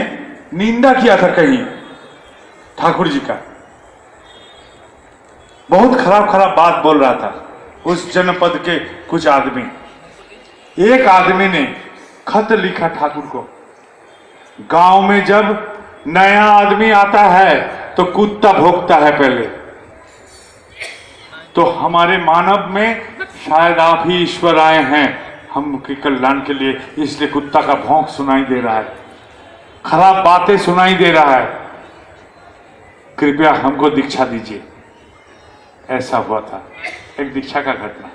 निंदा किया था कहीं ठाकुर जी का, बहुत खराब बात बोल रहा था उस जनपद के कुछ आदमी। एक आदमी ने खत लिखा ठाकुर को। गांव में जब नया आदमी आता है तो कुत्ता भोंकता है पहले। तो हमारे मानव में शायद आप ही ईश्वर आए हैं हम के कल्याण के लिए, इसलिए कुत्ता का भौंक सुनाई दे रहा है, खराब बातें सुनाई दे रहा है। कृपया हमको दीक्षा दीजिए। ऐसा हुआ था एक दीक्षा का घटना।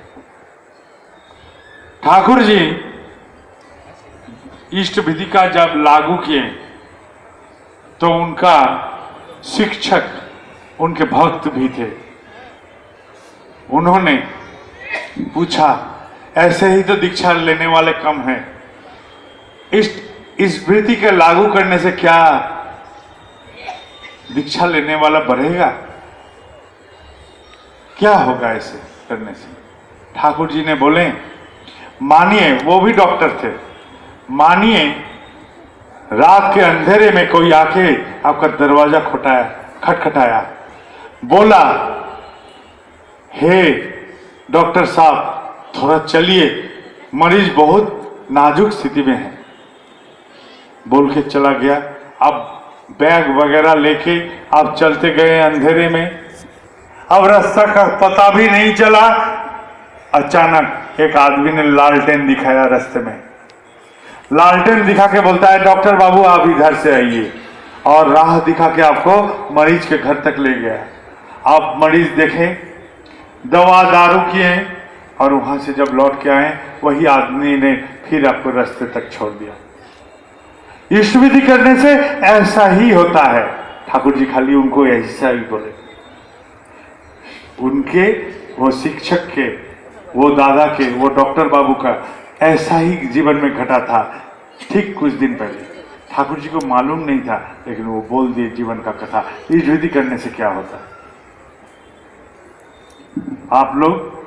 ठाकुर जी इष्ट विधि का जब लागू किए तो उनका शिक्षक उनके भक्त भी थे। उन्होंने पूछा, ऐसे ही तो दीक्षा लेने वाले कम हैं, इस विधि के लागू करने से क्या दीक्षा लेने वाला बढ़ेगा? क्या होगा ऐसे करने से? ठाकुर जी ने बोले, मानिए, वो भी डॉक्टर थे, मानिए रात के अंधेरे में कोई आके आपका दरवाजा खटखटाया, बोला, हे डॉक्टर साहब थोड़ा चलिए, मरीज बहुत नाजुक स्थिति में है। बोल के चला गया। अब बैग वगैरह लेके आप चलते गए अंधेरे में। अब रास्ता का पता भी नहीं चला। अचानक एक आदमी ने लालटेन दिखाया रास्ते में। लालटेन दिखा के बोलता है, डॉक्टर बाबू आप इधर से आइए, और राह दिखा के आपको मरीज के घर तक ले गया। आप मरीज देखें, दवा दारू किए, और वहां से जब लौट के आए वही आदमी ने फिर आपको रास्ते तक छोड़ दिया। इष्ट विधि करने से ऐसा ही होता है। ठाकुर जी खाली उनको ऐसा ही बोले। उनके वो शिक्षक के, वो दादा के, वो डॉक्टर बाबू का ऐसा ही जीवन में घटा था ठीक कुछ दिन पहले। ठाकुर जी को मालूम नहीं था, लेकिन वो बोल दिए जीवन का कथा। इष्ट विधि करने से क्या होता है? आप लोग,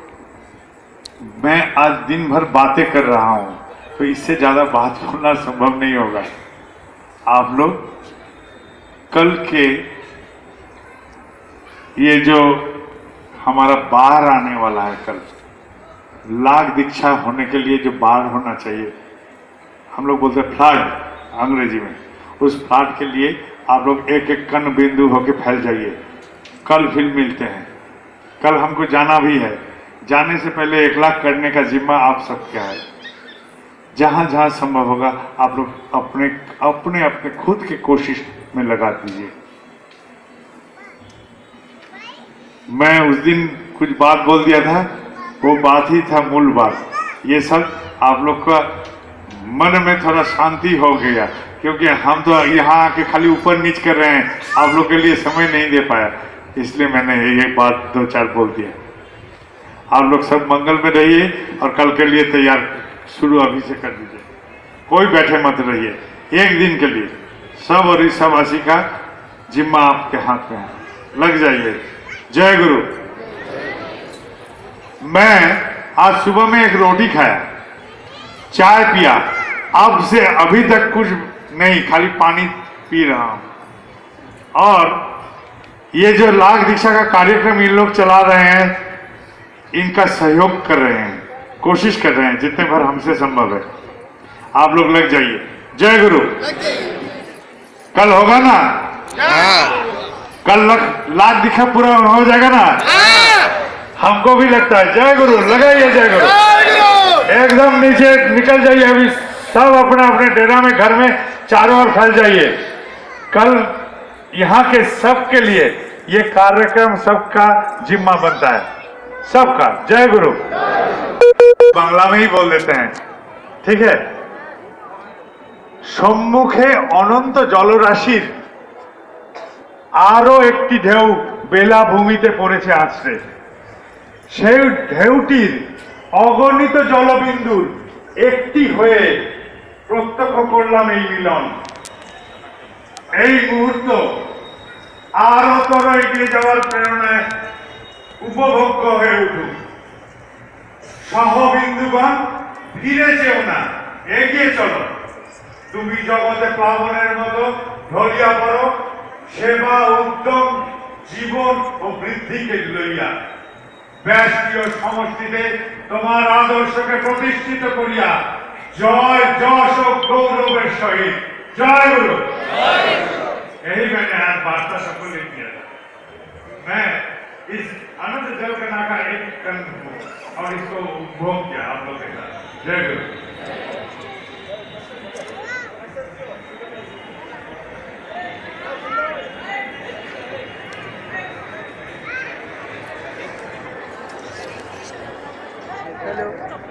मैं आज दिन भर बातें कर रहा हूं, तो इससे ज्यादा बात बोलना संभव नहीं होगा। आप लोग कल के ये जो हमारा बाहर आने वाला है, कल लाख दीक्षा होने के लिए जो बाहर होना चाहिए, हम लोग बोलते हैं फ्लड अंग्रेजी में, उस फ्लड के लिए आप लोग एक एक कण बिंदु होके फैल जाइए। कल फिर मिलते हैं। कल हमको जाना भी है। जाने से पहले 1 लाख करने का जिम्मा आप सबका है। जहां जहां संभव होगा आप लोग अपने अपने अपने खुद की कोशिश में लगा दीजिए। मैं उस दिन कुछ बात बोल दिया था, वो बात ही था मूल बात। ये सब आप लोग का मन में थोड़ा शांति हो गया, क्योंकि हम तो यहाँ आके खाली ऊपर नीच कर रहे हैं, आप लोग के लिए समय नहीं दे पाया, इसलिए मैंने ये बात 2-4 बोल दिया। आप लोग सब मंगल में रहिए और कल के लिए तैयार शुरू अभी से कर दीजिए। कोई बैठे मत रहिए। एक दिन के लिए सब और ईसावासी का जिम्मा आपके हाथ में है, लग जाइए। जय गुरु। मैं आज सुबह में एक रोटी खाया, चाय पिया, अब से अभी तक कुछ नहीं, खाली पानी पी रहा हूं। और ये जो लाख दीक्षा का कार्यक्रम इन लोग चला रहे हैं, इनका सहयोग कर रहे हैं, कोशिश कर रहे हैं जितने भर हमसे संभव है। आप लोग लग जाइए। जय गुरु। कल होगा ना? कल लाख दीक्षा पूरा हो जाएगा ना? हमको भी लगता है। जय गुरु। लगाइए जय गुरु। एकदम नीचे निकल जाइए। अभी सब अपने अपने डेरा में, घर में चारों ओर फैल जाइए। कल यहाँ के सबके लिए ये कार्यक्रम सबका जिम्मा बनता है, सबका। जय गुरु। बांग्ला में ही बोल देते हैं, ठीक है। सम्मुखे अनंत जलराशिर आरो एकटी ढेउ बेला भूमिते पड़ेছে आছড়ে। সেই ঢেউটির অগণিত জলবিন্দুর একটি হয়ে প্রত্যক্ষ করলাম এই মিলন। এই মুহূর্ত আরো তর এগিয়ে যাওয়ার প্রেরণায় উপভোগ্য হয়ে উঠুক। সহবিন্দুগণ, ফিরে যেও না, এগিয়ে চলো। তুমি জগতে প্লাবনের মতো ঢলিয়া পড়ো সেবা, উদ্যম, জীবন ও বৃদ্ধিকে লইয়া। ব্যষ্টিয় সমষ্টিতে তোমার আদর্শকে প্রতিষ্ঠিত করিয়া জয়, যশ ও গৌরবের সহিত। জয় গুরু। यही मैंने आज वार्ता सबको ले किया था। मैं इस अनंत जल कथा का एक कंठ हूँ और इसको उपभोग किया आप लोग के साथ। जय गुरु। हेलो